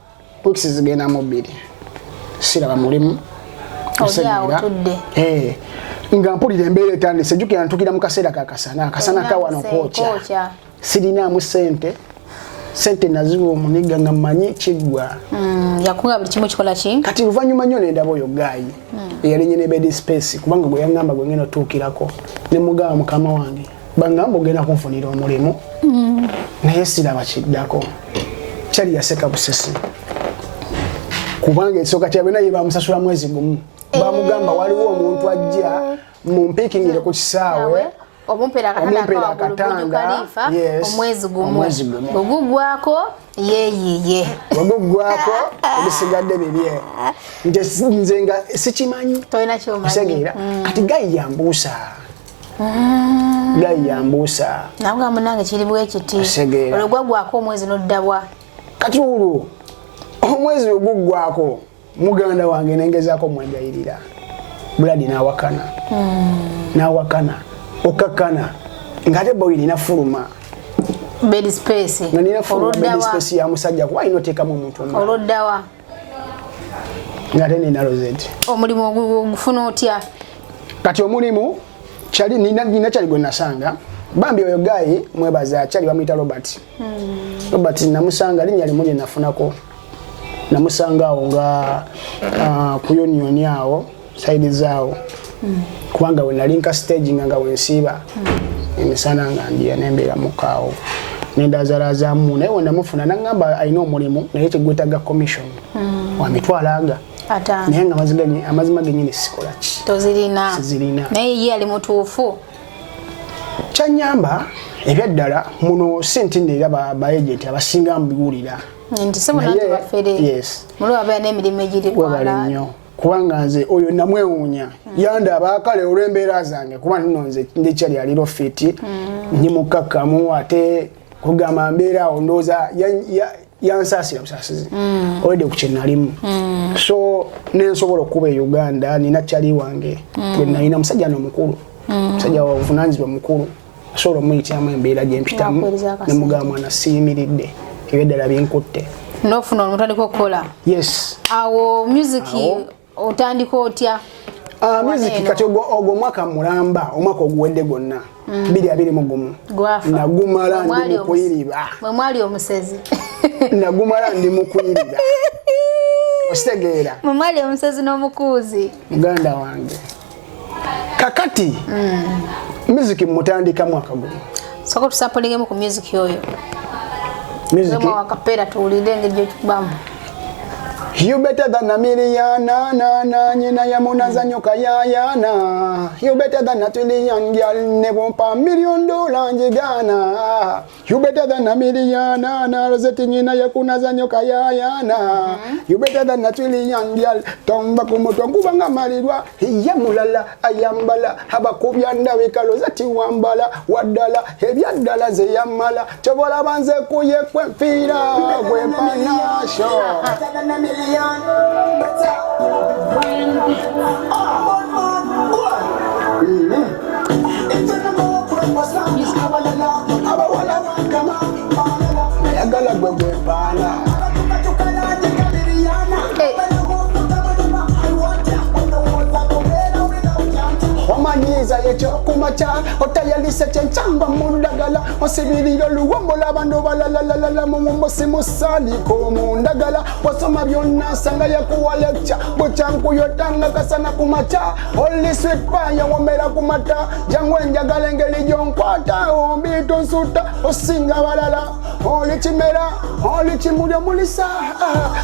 wiikisi zigenda mu 2 siraba mulimu nga mpulira embeera etandise jjukira ntukira mu kaseera akasana kawano kwokya sirinaamu sente naziwa omuniga nga mmanyi kiggwa yakunga buli kimu kikola ki kati luvannyuma nnyo nendaba oyo gaayi eyalinye ne bed space kubanga gwe yaŋŋamba gwe ngenda otuukirako ne mugamba mukama wange baŋŋamba ogenda kunfunira omulimu naye siraba kiddako kyali yaseka busesi kubanga ekisooka kya bena ye bamusasula mwezi gumu bamugamba waliwo omuntu ajja mumpiikingire ku kisaawe omumpera akatanda omwezi gumu ogugwako yeyiye ogugwako ebisigadde bibye nze nga sikimanyi tolina kyomanyi kati gayi yambuusa nakuga munange kiri bwekiti olwo gwagwako omwezi noddabwa kati olwo omwezi ogugwako muganda wange nengezaako mwegayirira buladi nawakana okakana ngate boy nina fuluma bed space nina fuluma bed space ya musajja kwa inoteekamu omuntu omulala oloddawa ngate nina Rozet omulimu ogufuna otya kati omulimu kyali nina kyali gwe nasanga bambi oyo guy mwebaza achali bamuyita Robert. Robert namusanga linnya limunye nafunako. Namusanga awo nga ku union awo side zaawo. Kubanga we nalinka stage nga wensiba. Emisana nga ndiya nembeera mukaawo. Nendazalaza mu naye wonna mufuna nangamba alina omulimu naye kyegwetaga commission. Wamitwalaga. Naye nga amazima genyini sikola ki. Tozirina. Sizirina. Naye ye ali mutuufu. Kyanyamba ebyaddala muno sente ndera ba agent abasinga mbiwulira. Nti sebo nanti bafere. Yes. Mulo abaana emirimu egiri kwala. Kubanga nze oyo namwewuunya yanda abakale olw'embeera zange kuba nno nze ndikyali aliro fiti ndi mukakkamu ate kugamba mbeera awo ndowooza yansaasira busaasizi olwedde ku kyenalimu so nensobola okuba e Uganda nina kyali wange nalina musajja nomukulu musajja wabuvunaanyizibwa mukulu asobola omuyitiramu embeera gyempitamu nemugamba mwana siyimiridde ebyeddala binkutte nofuna omutandika okukola. Yes. Awo music otandika otya? Music kati ogwo mwaka mulamba omwaka oguwedde gonna 2021 nagumala ndi mukuyiriba. Mwe mwali Omusezi. Nagumala ndi mukuyiriba. Ositegeera. Mwe mwali Omusezi n'omukuuzi. Muganda wange. Kakati music mutandika mwaka guno. Soko tusampulingemu ku music yoyo. Music wakapera tuwulire engeri gy'okubamu. You better than a million, na na na, nyina ya munaza nyoka ya ya na. You better than a trillion, girl, never pa $1 million njigana. You better than a million, na na, Rozet nyina ya kunaza nyoka ya ya na. You better than a trillion, girl, tomba kumuto kubanga malirwa. Ya mulala ayambala, habakubya ndawika Rozet wambala, wadala ebyaddala ze yamala. Chobola banze kuye kwempira, kwepanasho. Omanyiza yekyokumaca otayalise kyenkyamba mundagala osibirira oluwombo lw'abantu balalalala mumumbosi musaliko mundagala wasoma byonna sanga yakuwa lecture bucankuyotanga kasana kumaca oli sweet pie womera kumata jangu enjagala engeri gyonkwata ombiito nsuta osinga balala oli kimera oli kimulyo mulisa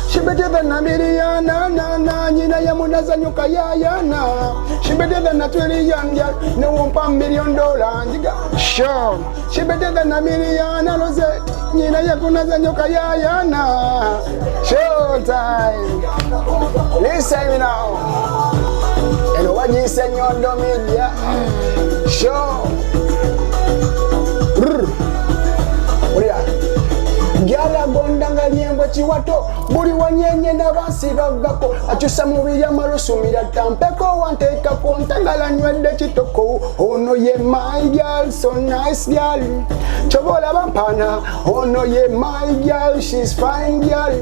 she better than a million na nyina ya munazanyuka yayana she better than a trillion girl no wumpa $1 million njiga sure she better than a million Rozet nyina ya kunazanyuka yayana show time listen me now and what you say Nyondo Media show Gyala gondanga lyembwe chiwato buli wanyenye n'abansi bagako akyusa mubiri amalusumira tampeko wanteeka ku ntagala nywedde kitoko ono ye my girl so nice girl chobola bampana ono ye my girl she's fine girl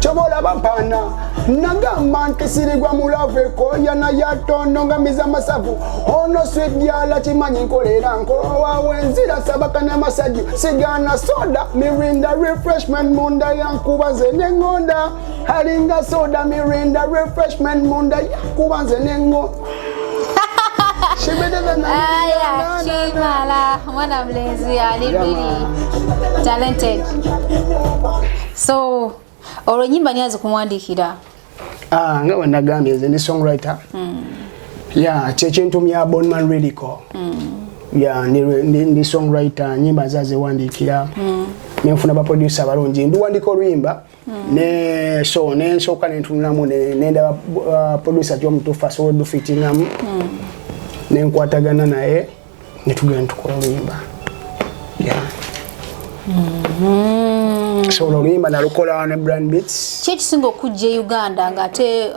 chobola bampana nagamba nkisirigwa mulave koya na yatono ngamiza masavu ono sweet girl chimanyi nkolera nkowa wenzira sabaka na masaju sigana soda mirinda refreshment munda yankubanze nengonda halinga soda mirinda refreshment munda yankubanze nengo aya chimala mwana mlenzi ali really talented so olonyimba nyazi kumwandikira nga wanagambye nze ndi songwriter kyekintumya Bonman Radical ndi songwriter nyimba zazewandikira nenfuna baproducer abalungi ndiwandika oluyimba nensooka nentunulamu nenda producer gyomutuufu asobola odufitingamu nenkwatagana naye netugenda tukola oluyimba so oluyimba nalukola ne brand beats kyekisinga okujja Uganda ng'ate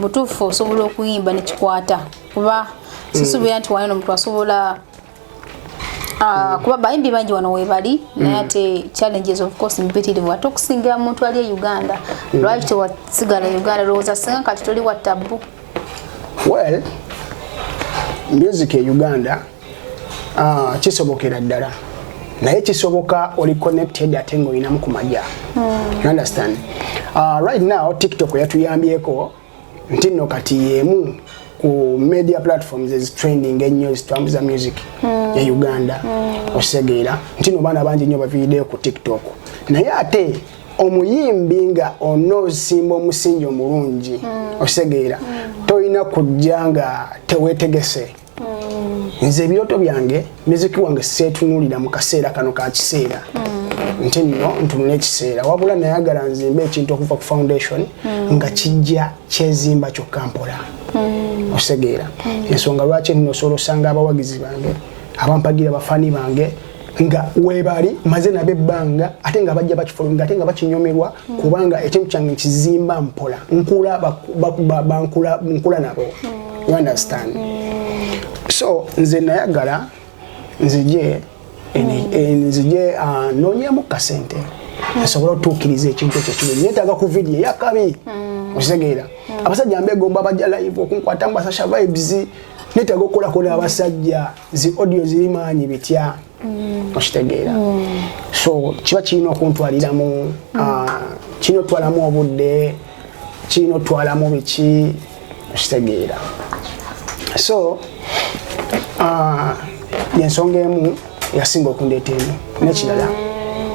mutuufu osobola okuyimba nekikwata kuba sisuubira nti wano omuntu asobola kuba bayimbi bangi wano webali naye ate challenges of course mpitirivu ate okusingira muntu ali e Uganda lwaki tewasigala Uganda lowooza singa kati toli wa tabu well music e Uganda kisobokera ddala naye kisoboka oli connected ate ng'olinamu ku majja. You understand? Right now TikTok yatuyambyeko nti nno kati yemu ku media platforms is trending ennyo zitambuza music ya Uganda. Osegeera nti no baana bangi nnyo baviideyo ku TikTok naye ate omuyimbi nga onoosimba omusingi omulungi osegeera toyina kujja nga teweetegese. Nze ebirooto byange muziki wange seetunuulira mu kaseera kano ka kiseera nti nno ntunula ekiseera wabula nayagala nzimba ekintu okuva ku foundation nga kijja kyezimba kyokka mpola osegeera. Ensonga lwaki nno osobola osanga abawagizi bange abampagira bafaani bange nga webali maze nabe ebbanga ate nga bajja bakifulumya ate nga bakinyomerwa kubanga ekintu kyange kizimba mpola nkula nabo. You understand? So nze nayagala nzije nonyemu kasente asobola otuukiriza ekintu ekyo kibi neetaaga ku video yakabi osegeera abasajja mbegomba bajja live okunkwata mbasasha vibes neetaaga okukolako n'abasajja zi audio ziri maanyi bitya okitegeera. So kiba kirina okuntwaliramu kino twalamu obudde kino twalamu biki okitegeera. So yensonga emu yasinga okundeeta eno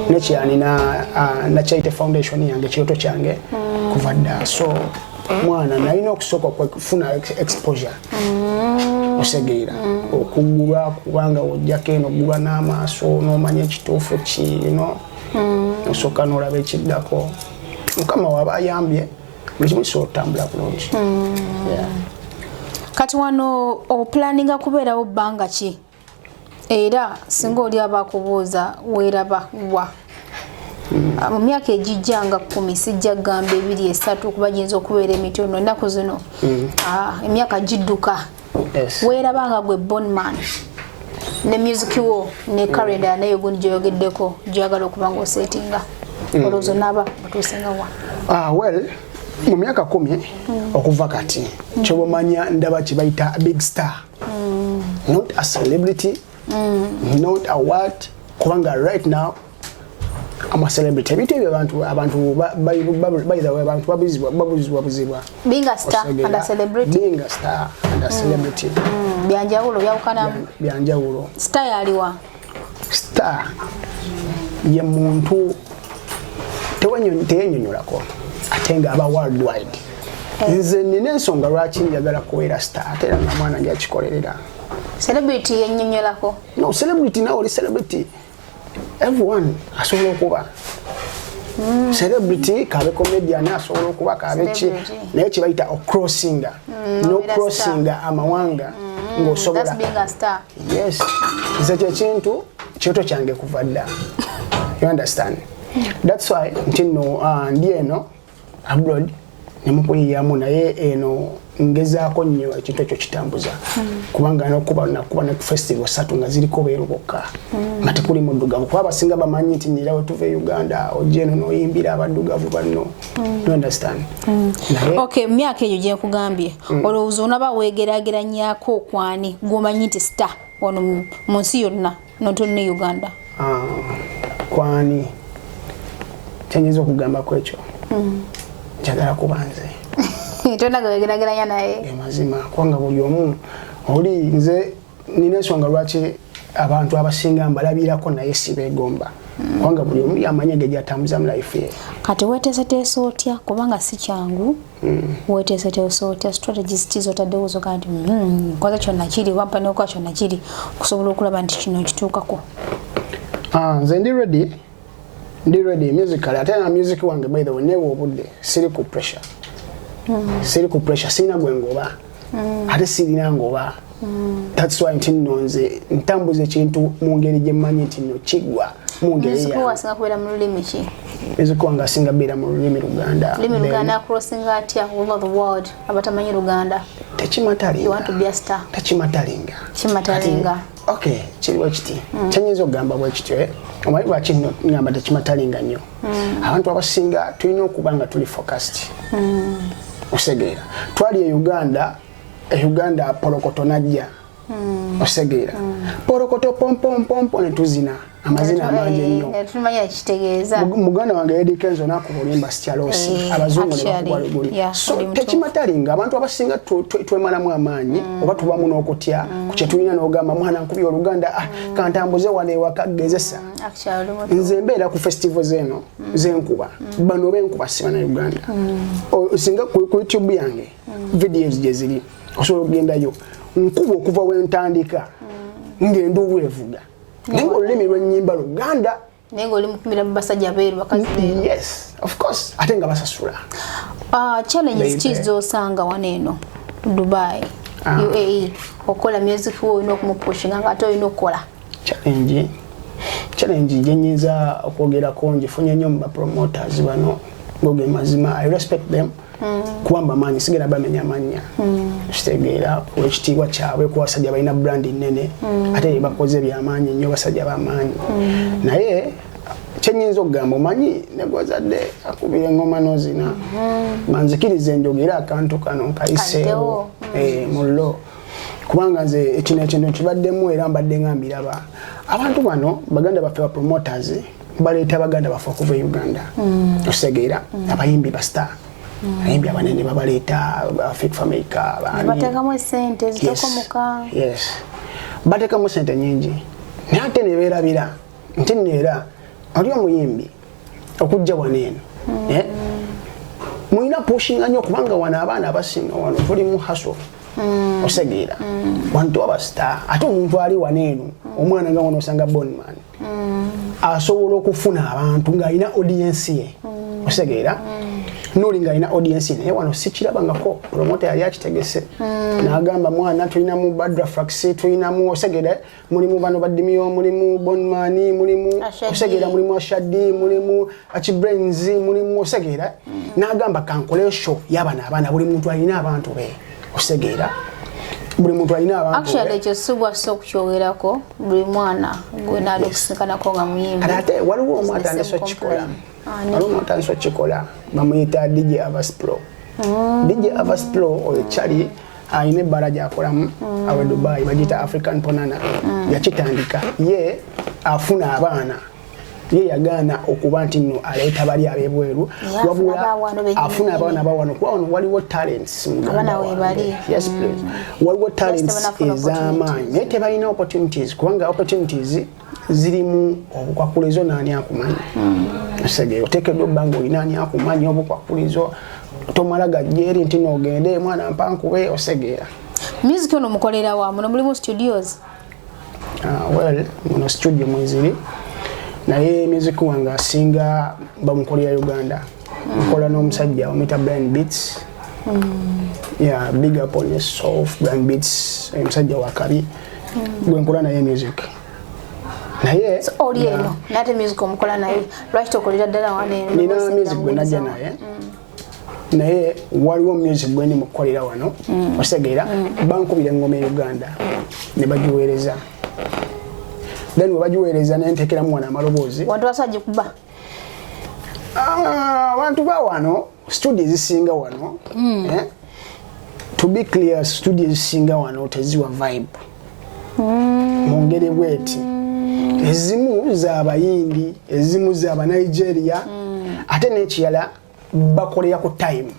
nekirala nakyaite foundation yange ekyoto kyange kuva dda. So mwana nalina okusooka okufuna exposure osegeera okugulwa kubanga ojjako eno ogulwa n'amaaso n'omanya ekituufu kino osooka n'olaba ekiddako. Mukama waba ayambye buli kimu kisobola okutambula bulungi. Kati wano opulaninga kubeerawo bbanga ki era singa oli abakubuuza weeraba wa mu myaka egijja nga 10 sijja gamba 2 3 kuba giyinza okubeera emitono ennaku zino emyaka gidduka weeraba nga gwe bonman ne music wo ne calendar nayo gundi gyoyogeddeko gyagala okuba ng'osetinga olowooza naaba batuusenga wa? Well mu myaka 10 okuva kati kyobamanya ndaba kibayita big star, not a celebrity, not a what, kubanga right now I'm a celebrity. Ebintu ebyo abantu by the way abantu babuzibwa being a star and a celebrity. Being a star and a celebrity byanjawulo byawukanamu. Byanjawulo. Star yaliwa? Star ye muntu teyenyonyolako ate nga aba worldwide. Nze nina ensonga lwaki njagala kubeera star ate era nga mwana njakikolerera. Celebrity yenyonyolako? No, celebrity nawe oli celebrity. Everyone asobola okuba celebrity, kabe comedian asobola okuba kabechi naye kibayita ocrossinga no crossinga amawanga ng'osobola. That's being a star. Yes, nze kintu kyoto kyange kuva dda. You understand? That's why ndi eno abroad nemukuyiyamu naye eno ngezaako nnyo ekintu ekyo kitambuza kubanga nakuba ne festival 3 nga ziriko beero bokka nga tekuli muddugavu kuba abasinga bamanyi nti nyira we tuva e Uganda ojja eno n'oyimbira abaddugavu banno. You understand? Okay, myaka eyo gye nkugambye olowooza onaba weegeraageranyaako okwani gw'omanyi nti star wano mu nsi yonna notone Uganda? Kwani kyenyiza okugamba ku ekyo njagala kuba nze tona gawegeraageranya naye mazima kubanga buli omu oli nze nina ensonga lwaki abantu abasinga mbalabirako naye sibeegomba kubanga buli omu yamanyi engeri atambuza mu life ye. Kati weeteeseteese otya kubanga si kyangu weeteeseteese otya strategies ki z'otaddewo zoga nti nkoze kyonna kiri wampa n'okukola kyonna kiri okusobola okulaba nti kino kituukako? Nze ndi ready musically ate na music wange by the way newe obudde siri ku pressure. Siri ku pressure sina gwengoba ate sirina ngoba. That's why ntinonze ntambuze ekintu mu ngeri gye mmanyi nti nno kigwa mu ngeri ya wasinga kubeera mu lulimi ki? Music wange asinga beera mu lulimi Luganda. Lulimi Luganda crossing atya all over the world abatamanyi Luganda? Tekimatalinga. You want to be a star? Tekimatalinga. Kimatalinga. Okay, kiriwo kiti kyenyiza okugamba bwe kityo omanyi lwaki ngamba tekimatalinga nnyo abantu abasinga tulina okuba nga tuli focused. Osegeera twali e Uganda polokoto najja osegeera porokoto pompompo ne tuzina amazina amangi ennyo tumanya kitegeeza muganda wange Eddie Kenzo nakubulimba sityalosi abazungu ne bakubwaluguli so tekimatalinga abantu abasinga twemalamu amaanyi oba tubamu n'okutya ku kye tulina n'ogamba mwana nkubye oluganda kantambuze wano ewaka gezesa nze mbeera ku festival zeno zenkuba bano benkuba siba na Uganda singa ku YouTube yange videos gye ziri osobola okugendayo nkuba okuva wentandika ngenda wevuga nengo olulimi lw'ennyimba Luganda nengo oli mukumira mu basajja beeru bakazi beeru yes of course ate nga basasula challenges chizo osanga waneeno Dubai UAE okola music wo ino kumupushinga nga ate olina okukola challenge gyenyiza okwogerako ngifunye nnyo mu promoters bano ngoge mazima I respect them kuwamba manyi sigera bamenya manya kitegeera ekitiibwa kyabwe ku basajja balina brand nene ate bakoze byamanyi nnyo basajja bamanyi naye kyenyinza okugamba omanyi negwazadde akubira engoma nozina manzikirize njogera akantu kano nkayiseewo mullo kubanga nze ekino ekintu kibaddemu era mbadde ngambiraba abantu bano baganda baffe ba promoters baleeta baganda baffe okuva e Uganda osegeera abayimbi ba star ayimbi abanene babaleeta Fit for Maker bateekamu sente zitokomuka yes bateekamu sente nyingi naye ate ne beerabira nti neera oli omuyimbi okujja waneeno mulina pushinga nnyo kubanga wano abaana abasinga wano tulimu haso osegeera wantu aba star ate omuntu ali waneeno omwana nga wano osanga Bonman asobola okufuna abantu ng'alina audience ye osegeera n'olinga alina audience naye wano sikirabangako promoter yali akitegese n'agamba mwana tulinamu Badra Frax tulinamu osegeera mulimu bano baddimio mulimu Bonman mulimu osegeera mulimu Ashadi mulimu Achibrains mulimu osegeera n'agamba kankole show y'abana abaana buli muntu alina abantu be osegeera buli muntu alina abantu actually ekyo subwa sokukyogerako buli mwana gwena alikusinkanako nga muyimbi ate waliwo omwana aneso kikola waliwo omwana aneso kikola bamuyita DJ Avas Pro DJ Avas Pro oyo kyali ayina ebbala gyakolamu awe Dubai bagiyita African Ponana yakitandika ye afuna abaana ye yagaana okuba nti nno aleeta bali ab'ebweru wabula afuna abaana bawano kuba wano waliwo talents yes please waliwo talents ez'amaanyi naye tebalina opportunities kubanga opportunities zirimu obukwakulizo n'ani akumanyi osegeera oteekeddwa obbanga olina ani akumanyi obukwakulizo tomala gajjeeri nti n'ogende mwana mpankube osegeera music ono mukolera wa muno mulimu studios well muno studio mweziri naye music wange asinga bamukolera Uganda nkola n'omusajja omuyita Blind Beats yeah big up on yourself Blind Beats omusajja wakabi gwe nkola naye music naye oli eno nate music omukola naye lwaki tokolera ddala waneeno nina music gwe najja naye naye waliwo music gwe ndi mukukolera wano osegeera bankubira engoma e Uganda ne bagiweereza then wabajiweereza nentekeramu wana amaloboozi wantu basajja kuba wantu ba wano studio zisinga wano to be clear studio zisinga wano teziwa vibe mungere bweti ezimu z'abayindi ezimu z'abanigeria ate n'ekirala bakolera ku time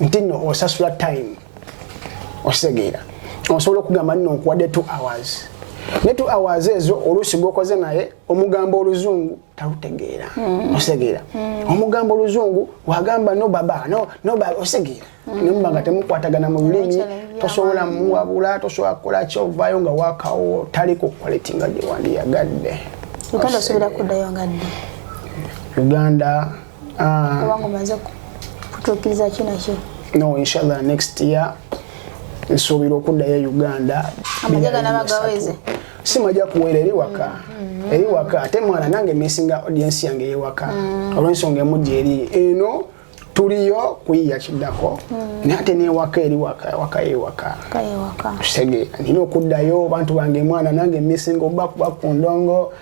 nti nno osasula time osegeera osobola okugamba nno nkuwadde 2 hours ne 2 hours ezo oluusi gwokoze naye omugambo oluzungu talutegeera osegeera omugambo oluzungu wagamba no baba no baba osegeera nemubanga temukwatagana mu lulimi tosobola muwabula tosobola kukola kyovaayo nga wakawo tali ku quality nga gye wandiyagadde Uganda osobera kuddayo ngadde Uganda wangu maze kutuukiriza kinakyo no inshallah next year nsuubira okuddayo Uganda amajaga n'abagaweze simaja kuwera eri waka ate mwana nange missing audience yange ewaka olw'ensonga emujja eri eno tuliyo kuyiya kiddako nate newaka eri waka ewaka osegeera nina okuddayo abantu bange mwana nange missing obakuba ku ndongo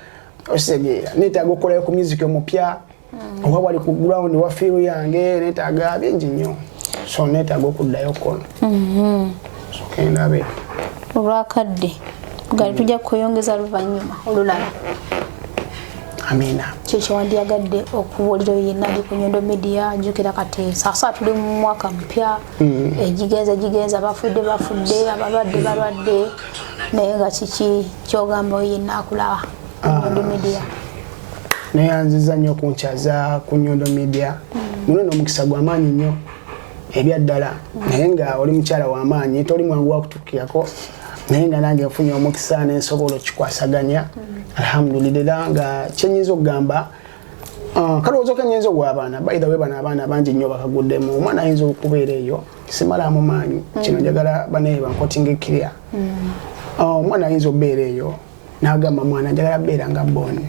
osegeera neetaaga okukolayo ku music omupya oba wali ku ground wa fiiru yange neetaaga bingi nnyo so neetaaga okuddayo kono so kendabe olwakadde gali tujja kweyongeza luvannyuma olulala. Amina. Kyekyo wandyagadde okubuulira yenna ali ku Nyondo Media njukira kati sasa tuli mu mwaka mpya egigenza bafudde abalwadde naye nga kiki kyogamba yenna akulaba Nyondo Media. Neyanziza nnyo okunkyaza ku Nyondo Media. Muno n'omukisa gw'amaanyi nnyo ebyaddala naye nga oli mukyala w'amaanyi toli mwangu wa kutuukirako naye nga nange nfunye omukisa n'ensobola okikwasaganya alhamdulillah nga kyenyinza okugamba kalowooza kenyinza ogw'abaana by the way bano abaana bangi nnyo bakaguddemu omwana ayinza okubeera eyo simalamu maanyi kino njagala banaye bankotinga ekkirya omwana ayinza okubeera eyo n'agamba mwana njagala beera nga boni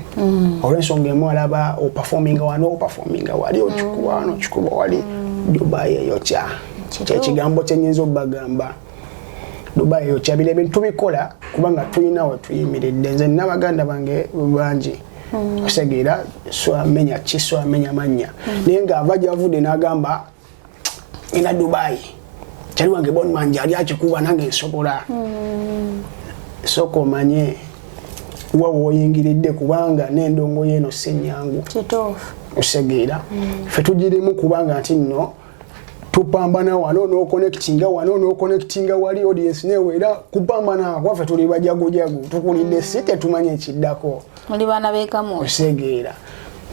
olw'ensonga emu alaba opafominga wano opafominga wali okikuba wano okikuba wali Dubai eyo kyekigambo kyenyinza okubagamba Dubai eyo kyabira ebintu tubikola kubanga tulina we tuyimiridde nze nina baganda bange bangi osegeera swamenya ki swamenya mannya naye ng'ava gy'avudde n'agamba ina Dubai kyali wange boni manje ali akikuba nange nsobola sooka omanye wa woyingiridde kubanga n'endongo y'eno si nnyangu osegeera ffe tugirimu kubanga nti nno tupambana wano n'oconnectinga wali audience neweera kupambana kwaffe tuli bajagujagu tukulidde si tetumanye ekiddako muli baana beekamu osegeera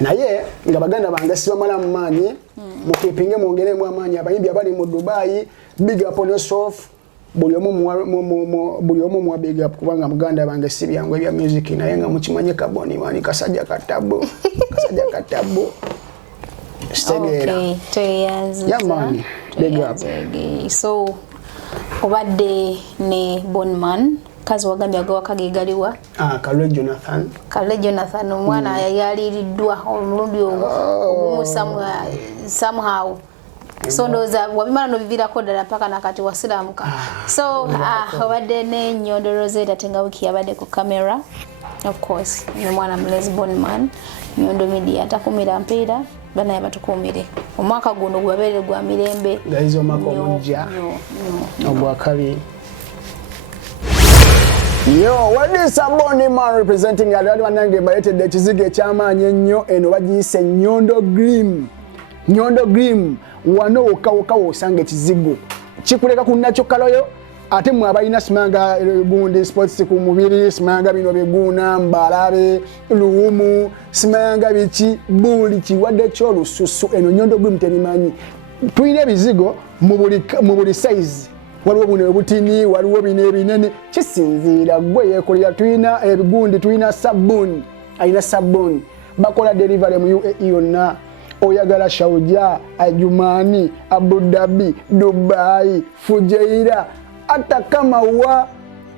naye nga baganda bange sibamala mu maanyi mukepinge mwongeremu amaanyi abayimbi abali mu Dubai big up on yourself buli omu mwa big up kubanga muganda bange si byangu ebya music naye nga mukimanye kaboni wani kasajja katabu Okay, man, big up. So, obadde ne Bonman, kazi wagambye agawaka gegaliwa? Kalwe Jonathan, omwana yaliiriddwa omulundi ogumu somehow. So ndoza wabimala no bivirako ddala mpaka nakati wasiramuka. So obadde ne Nyondo Rozet atenga wiki yabadde ku camera. Of course, ni mwana mlezi Bonman, Nyondo Media atakumira mpeera bana yabatukumire. Omwaka guno gwabere gwa mirembe. Gaizo mako omujja. Ogwakabi. Yo, what is a Bonny man representing Adali Wanange Bayete de Chizige Chamaanyi ennyo eno bagiyise Nyondo Grim. Wano woka osanga ekizigo. Kikuleka ku nakyo kaloyo ate mwe abalina simanga gundi sports ku mubiri simanga bino biguna mbalabe luwumu simanga biki buli kiwadde kyolususu eno Nyondo Grim tebimanyi. Tuyina ebizigo mu buli size. Waliwo buno obutini waliwo bino ebinene kisinziira gwe yekolera tuyina ebigundi tuyina sabuni ayina sabuni bakola delivery mu UAE yonna oyagala Sharjah Ajumani Abu Dhabi Dubai Fujairah ata kama wa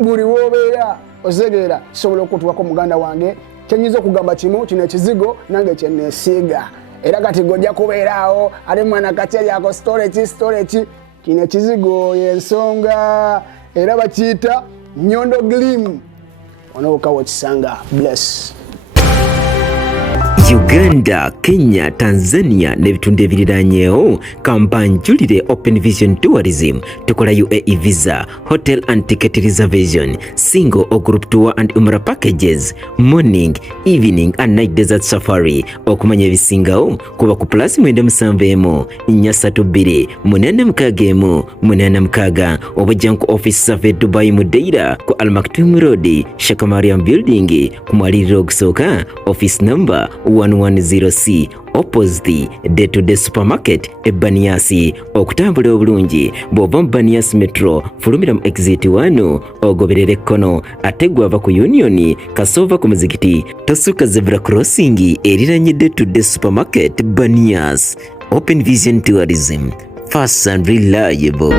buli wobeera ozegeera sobola okutuwako muganda wange kyenyiza okugamba kimu kino ekizigo nange kyenesiiga era kati gojja kubeeraawo ali mwana katyali ako storage kino ekizigo yensonga era bakiyita Nyondo Grim onookawo kisanga bless. Uganda, Kenya, Tanzania n'ebitundu ebiriranyeewo kampanjulire Open Vision Tourism tukola UAE visa, hotel and ticket reservation, single or group tour and umrah packages, morning, evening and night desert safari. Okumanya ebisingawo kuba ku plus 97 432 861 886 obujjanku office survey Dubai Mudeira ku Al Maktoum Road, Shakamariam Building ku mwaliriro okusooka office number 110C opposite day-to-day supermarket Baniasi. Okutambula obulungi bw'ova mu Baniasi Metro fulumira mu exit 1 ogoberera ekkono ate gwava ku Union kasova ku muzikiti tosuka zebra crossing eriranye day-to-day supermarket Baniasi. Open Vision Tourism, fast and reliable.